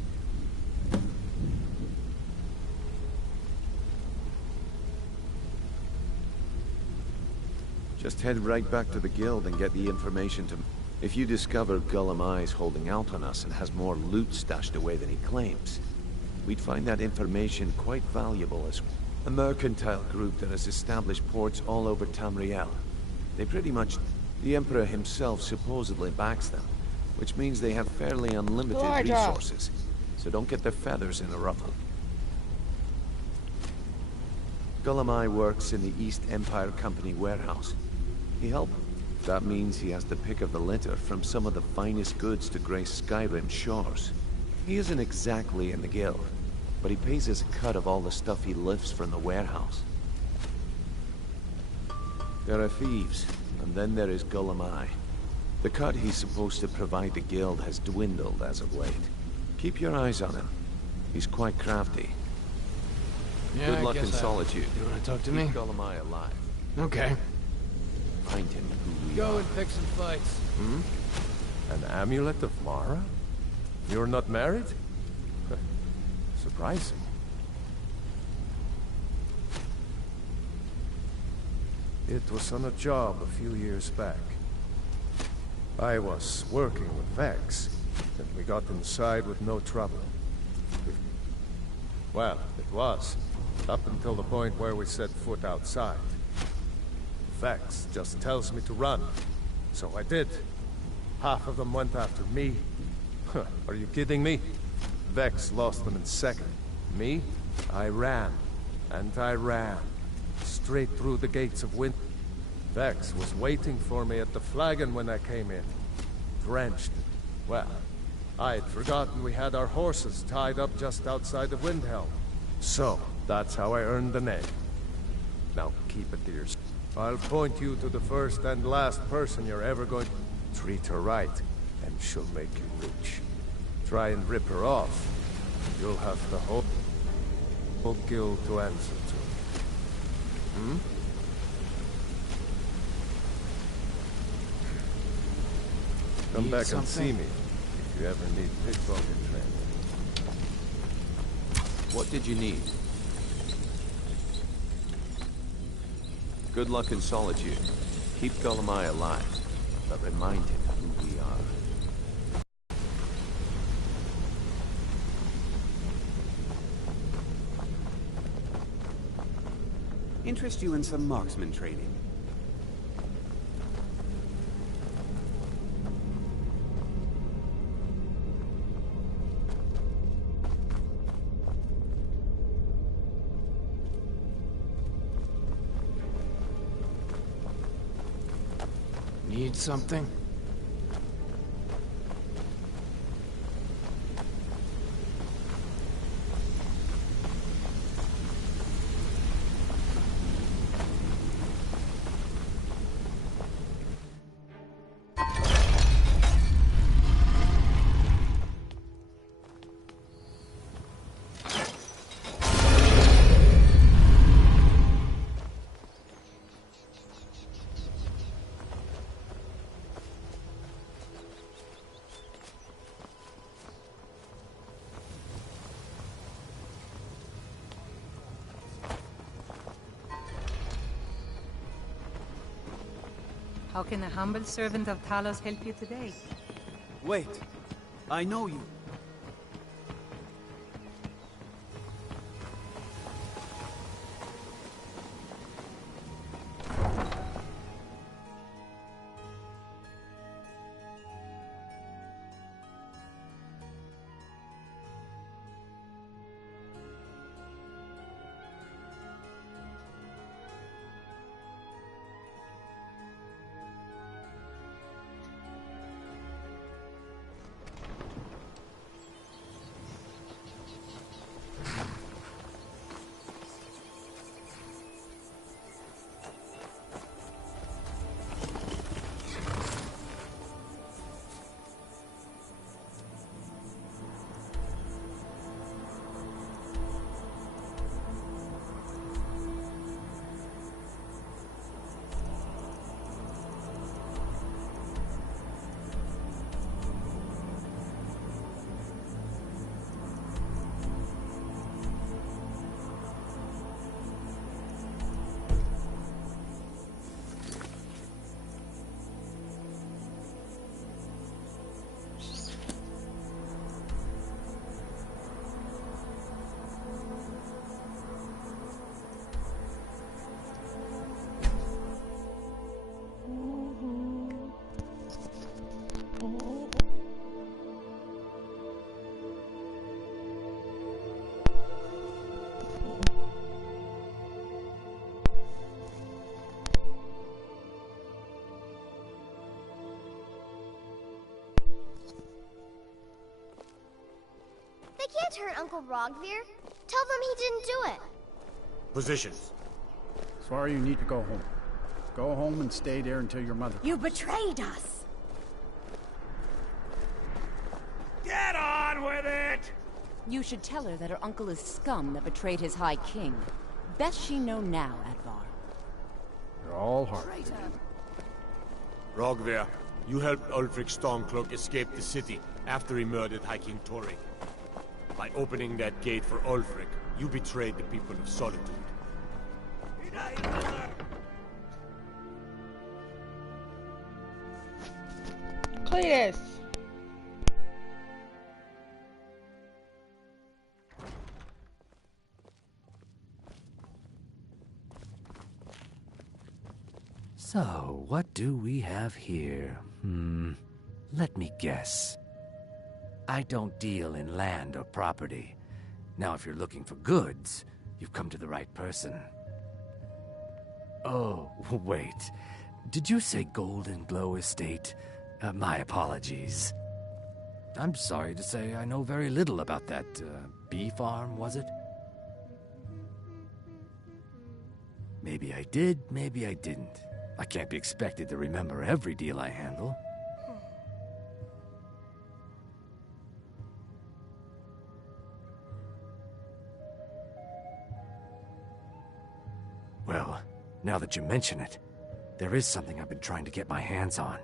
Just head right back to the guild and get the information to... If you discover Gullumai's holding out on us and has more loot stashed away than he claims, we'd find that information quite valuable as a mercantile group that has established ports all over Tamriel. They pretty much... The Emperor himself supposedly backs them, which means they have fairly unlimited resources. So don't get their feathers in a ruffle. Gullumai works in the East Empire Company warehouse. He helped. That means he has the pick of the litter from some of the finest goods to grace Skyrim shores. He isn't exactly in the guild, but he pays us a cut of all the stuff he lifts from the warehouse. There are thieves, and then there is Gullumai. The cut he's supposed to provide the guild has dwindled as of late. Keep your eyes on him. He's quite crafty. Yeah, Good luck in Solitude. You want to talk to me? Keep Gullumai alive. Okay. Find him who we Go are. and pick some fights. An amulet of Mara? You're not married? Surprising. It was on a job a few years back. I was working with Vex, and we got inside with no trouble. Well, it was, up until the point where we set foot outside. Vex just tells me to run, so I did. Half of them went after me. Are you kidding me? Vex lost them in second. Me? I ran. And I ran. Straight through the gates of Wind. Vex was waiting for me at the flagon when I came in. Drenched. Well, I had forgotten we had our horses tied up just outside of Windhelm. So, that's how I earned the name. Now, keep it to yourself. I'll point you to the first and last person you're ever going to treat her right, and she'll make you rich. Try and rip her off, you'll have the whole guild to answer to. Come back and see me if you ever need pickpocket training. What did you need? Good luck in Solitude. Keep Gullumai alive, but remind him who we are. Interest you in some marksman training? Need something? How can a humble servant of Talos help you today? Wait, I know you. They can't hurt Uncle Rogvir. Tell them he didn't do it. Positions. Sorry, you need to go home. Go home and stay there until your mother... You betrayed us! Get on with it! You should tell her that her uncle is scum that betrayed his High King. Best she know now, Advar. You're all heart. Rogvir, you helped Ulfric Stormcloak escape the city after he murdered High King Torrik. By opening that gate for Ulfric, you betrayed the people of Solitude. Cletus! So, what do we have here? Let me guess. I don't deal in land or property. Now, if you're looking for goods, you've come to the right person. Oh, wait. Did you say Goldenglow Estate? My apologies. I'm sorry to say I know very little about that, bee farm, was it? Maybe I did, maybe I didn't. I can't be expected to remember every deal I handle. Well, now that you mention it, there is something I've been trying to get my hands on.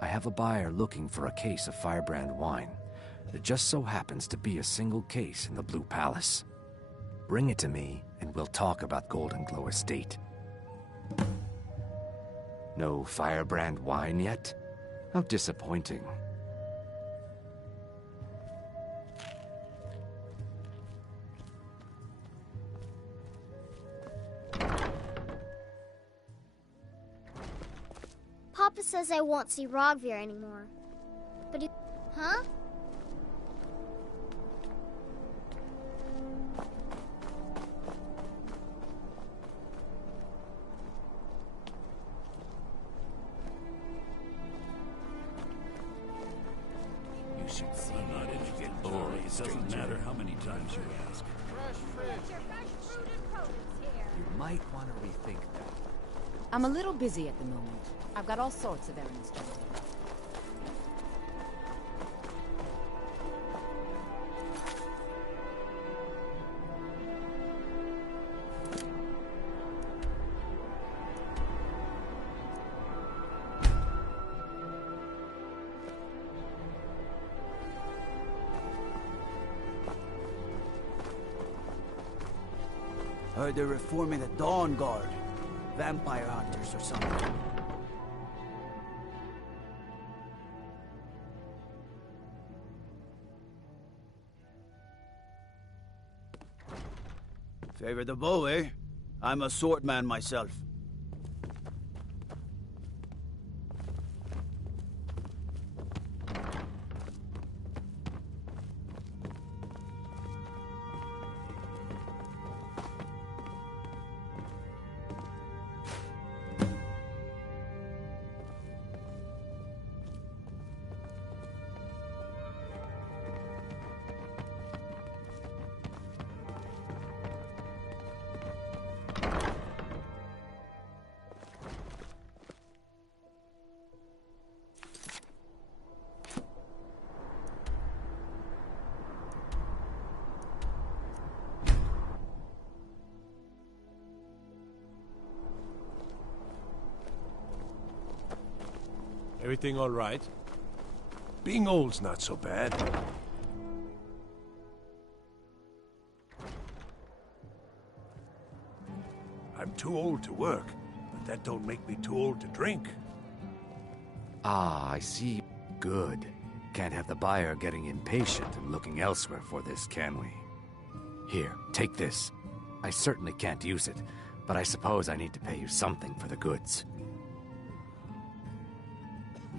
I have a buyer looking for a case of Firebrand wine. There just so happens to be a single case in the Blue Palace. Bring it to me, and we'll talk about Goldenglow Estate. No Firebrand wine yet? How disappointing. Papa says I won't see Rogvir anymore. But he... Huh? You should see I'm not in to get bored. It doesn't matter how many times you ask. You might want to rethink that. I'm a little busy at the moment. I've got all sorts of errands to run. Heard they're reforming the Dawn Guard. Vampire hunters or something. Favor the bow, eh? I'm a swordman myself. Everything all right? Being old's not so bad. I'm too old to work, but that don't make me too old to drink. Ah, I see. Good. Can't have the buyer getting impatient and looking elsewhere for this, can we? Here, take this. I certainly can't use it, but I suppose I need to pay you something for the goods.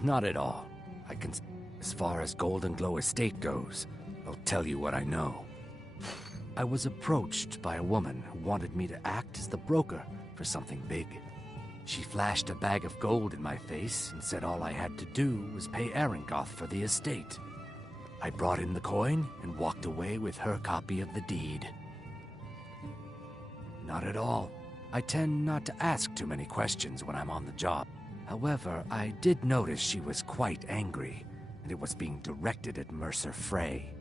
Not at all. I can... As far as Goldenglow Estate goes, I'll tell you what I know. I was approached by a woman who wanted me to act as the broker for something big. She flashed a bag of gold in my face and said all I had to do was pay Arangoth for the estate. I brought in the coin and walked away with her copy of the deed. Not at all. I tend not to ask too many questions when I'm on the job. However, I did notice she was quite angry, and it was being directed at Mercer Frey.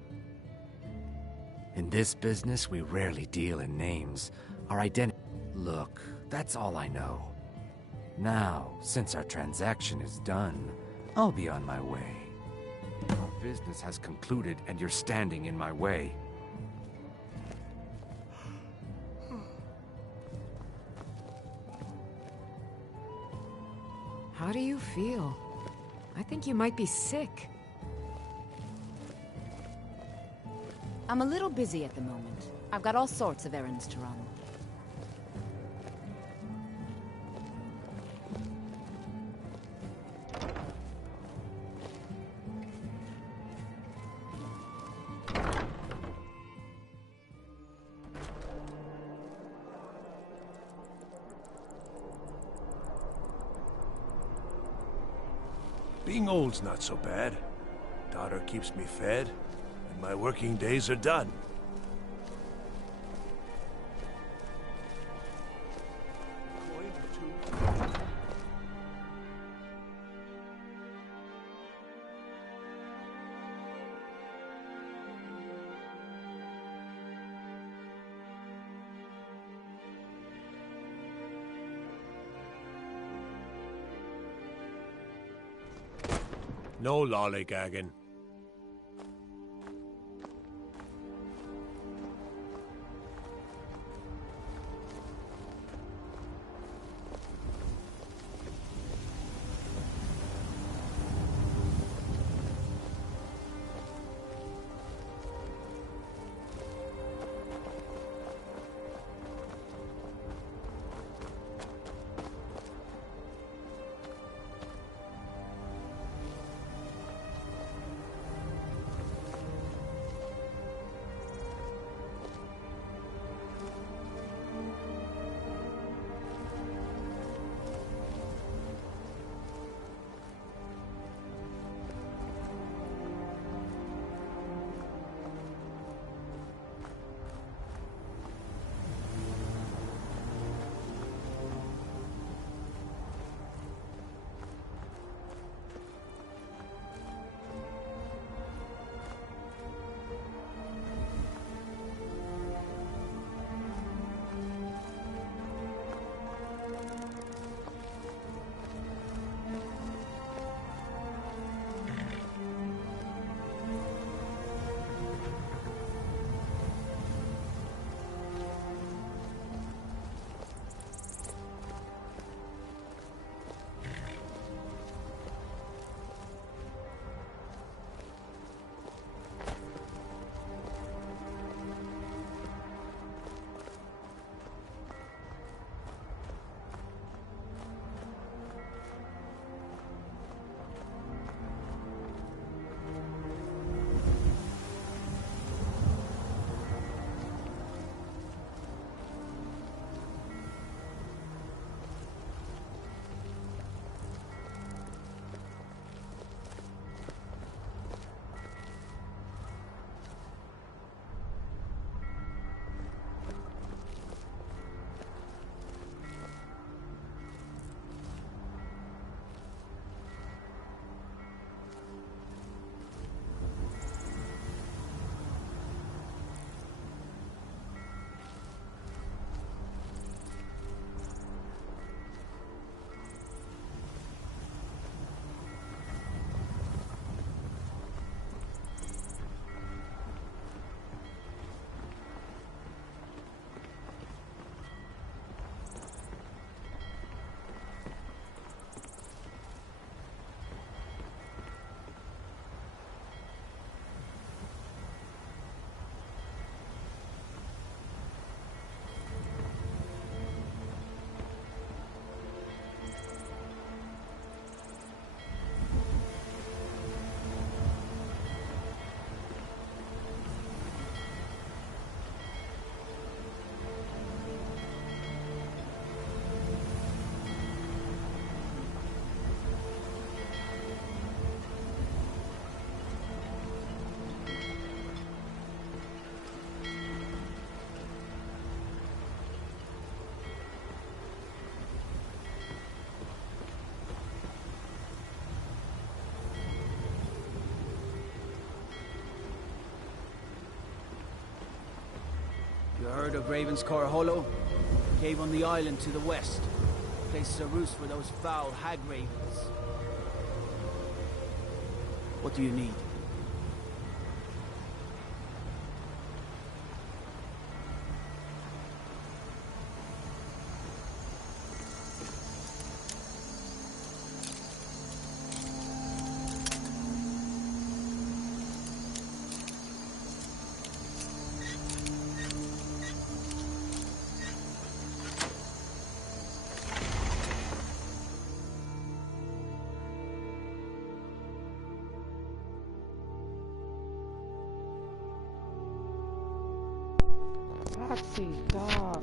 In this business, we rarely deal in names. Our identity... Look, that's all I know. Now, since our transaction is done, I'll be on my way. Our business has concluded, and you're standing in my way. How do you feel? I think you might be sick. I'm a little busy at the moment. I've got all sorts of errands to run. Being old's not so bad. Daughter keeps me fed, and my working days are done. No lollygagging. You heard of Ravenscourt Hollow? Cave on the island to the west. Places a roost for those foul hag ravens. What do you need? Foxy dog.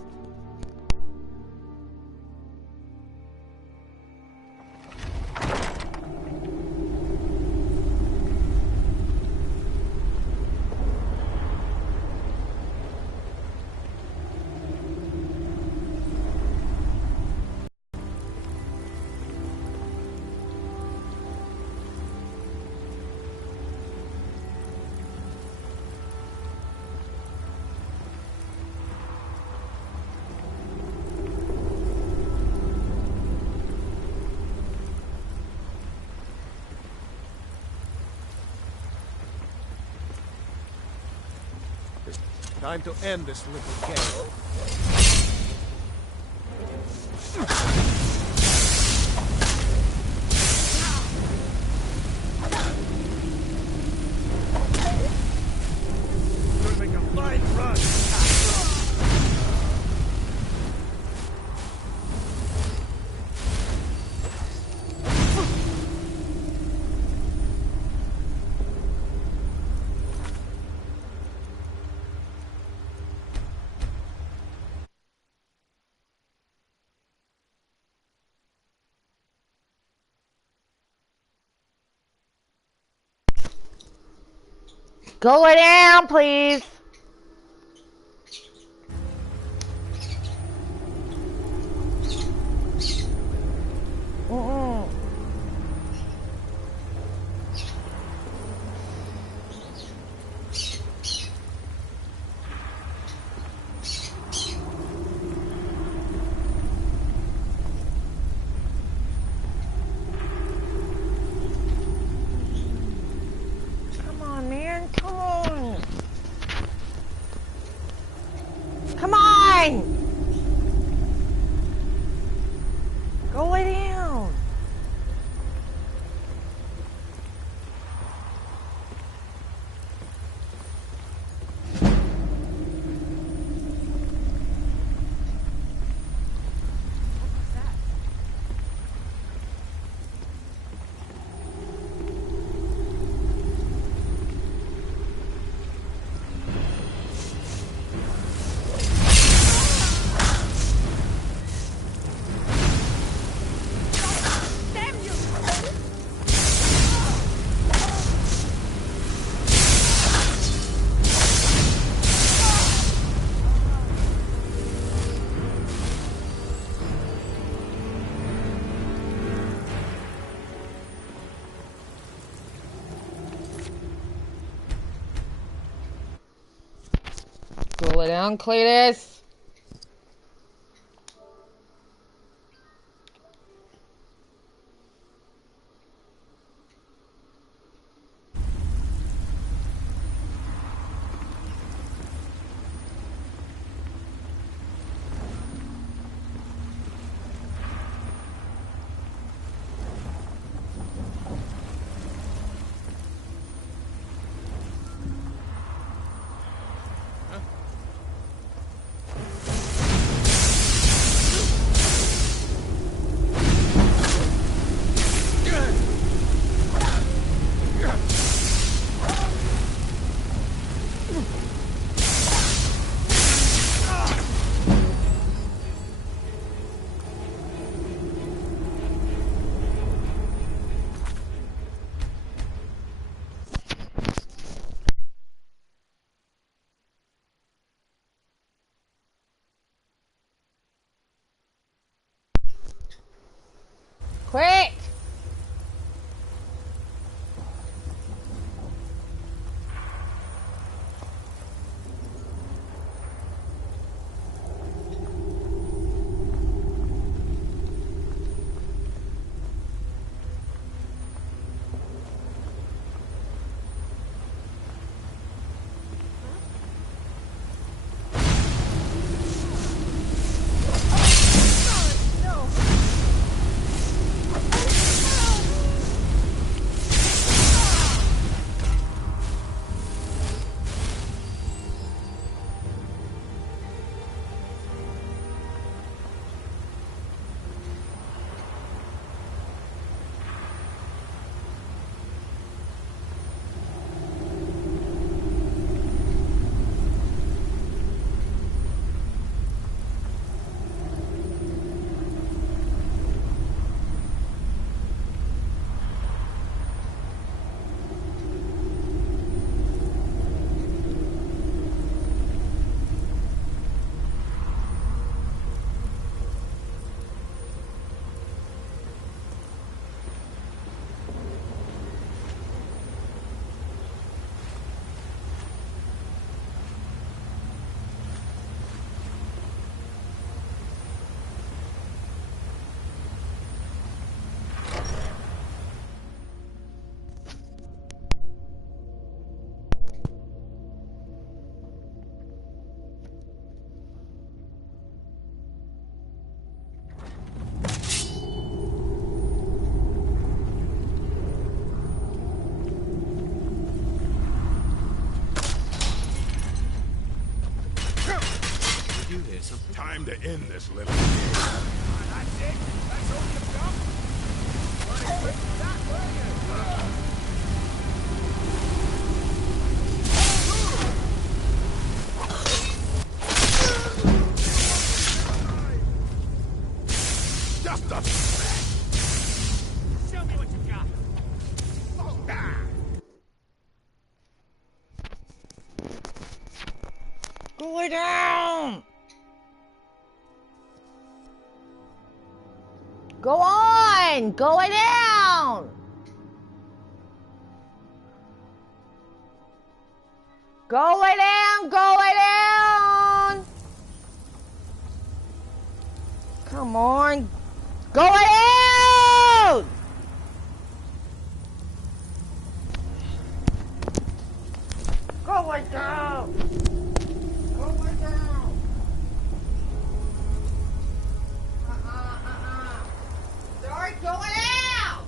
Time to end this little game. You're making a fine run. Go lay down, please. Come on, man. Come on. Come on. Go lay down. Go lay down, Cletus. Time to end this little game. That's it? That's all you've got? Weren't expecting that, were you? Just a... Show me what you got. Go down! Go on! Go down! Go down! Go down! Come on! Go down! Go down! Start going out!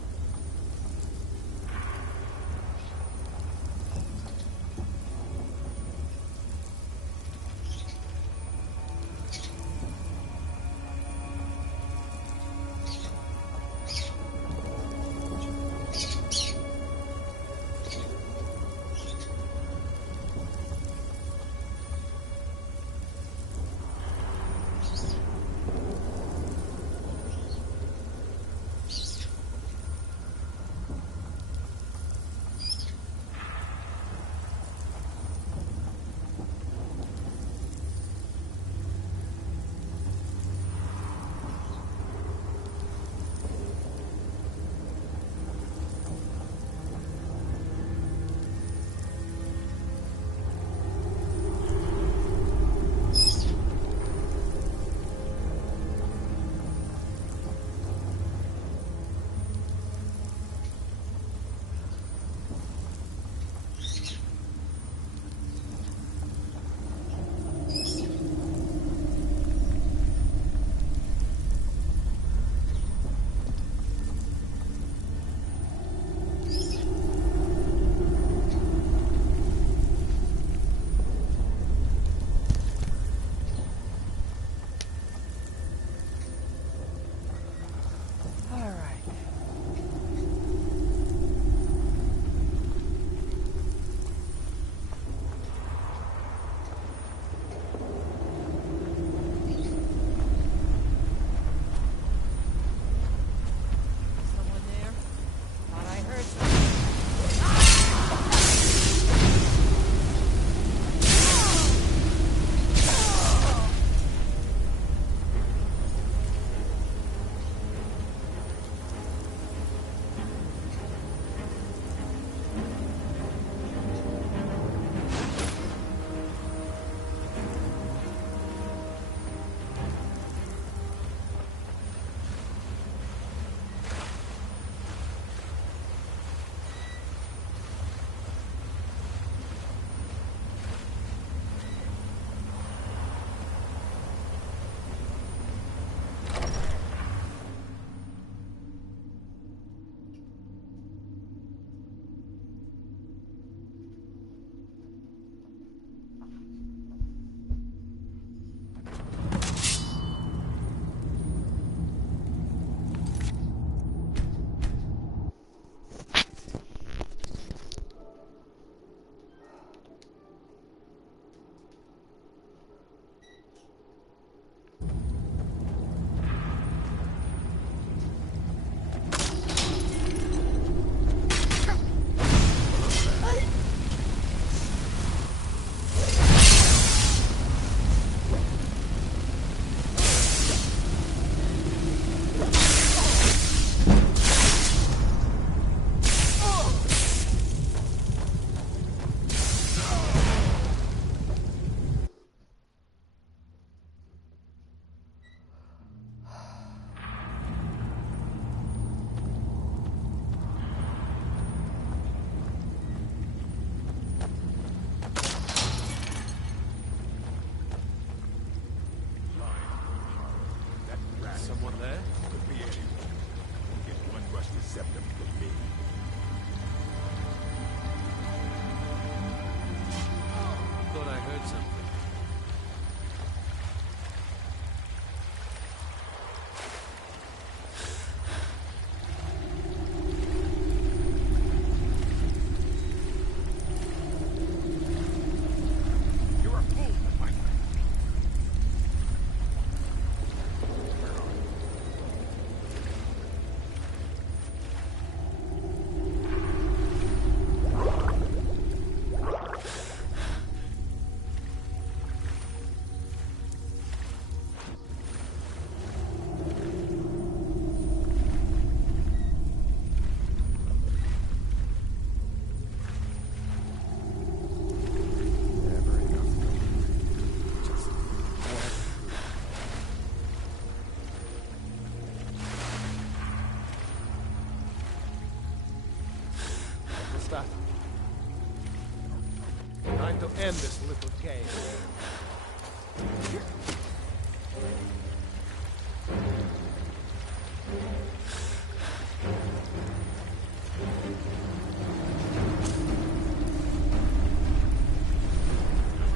time to end this little game.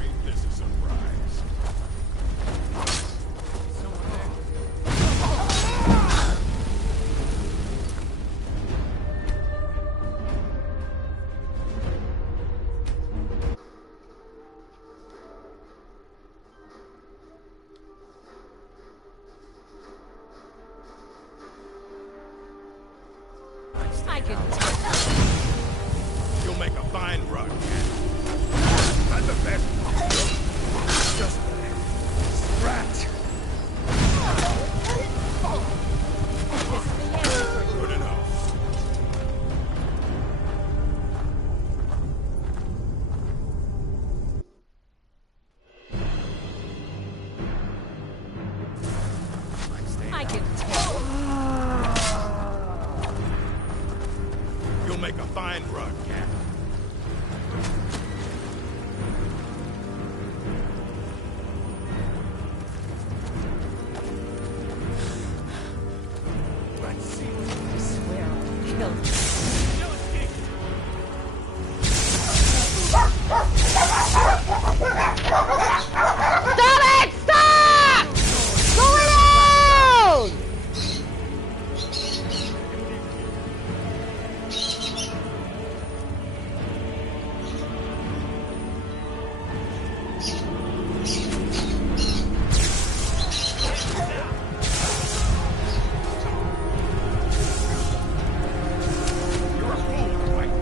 Ain't this a surprise? I can You'll make a fine rug, cat. Not the best. Just scratch. Good enough. I can tell. You'll make a fine rug, cat. Let's see what I swear I'll kill you. Stop it! Stop! Going out! You're a fool, right?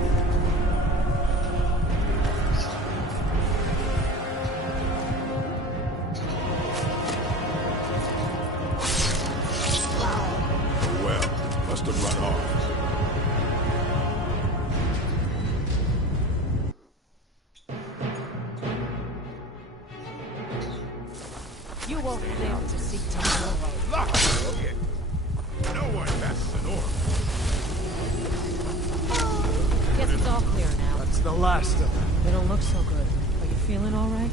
Oh well, must have run off. You won't live to see tomorrow. Lock it. No one passes an order. Guess it's all clear now. That's the last of them. They don't look so good. Are you feeling all right?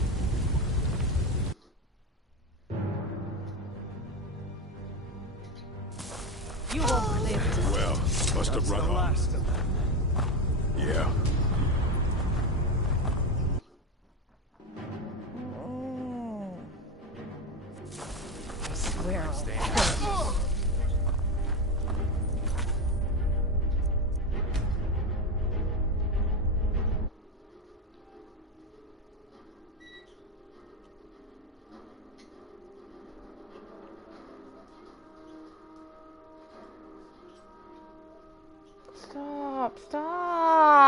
You won't live to see. Well, must have That's run the off. last of them. Yeah. I swear I'll kill you. Stop, stop.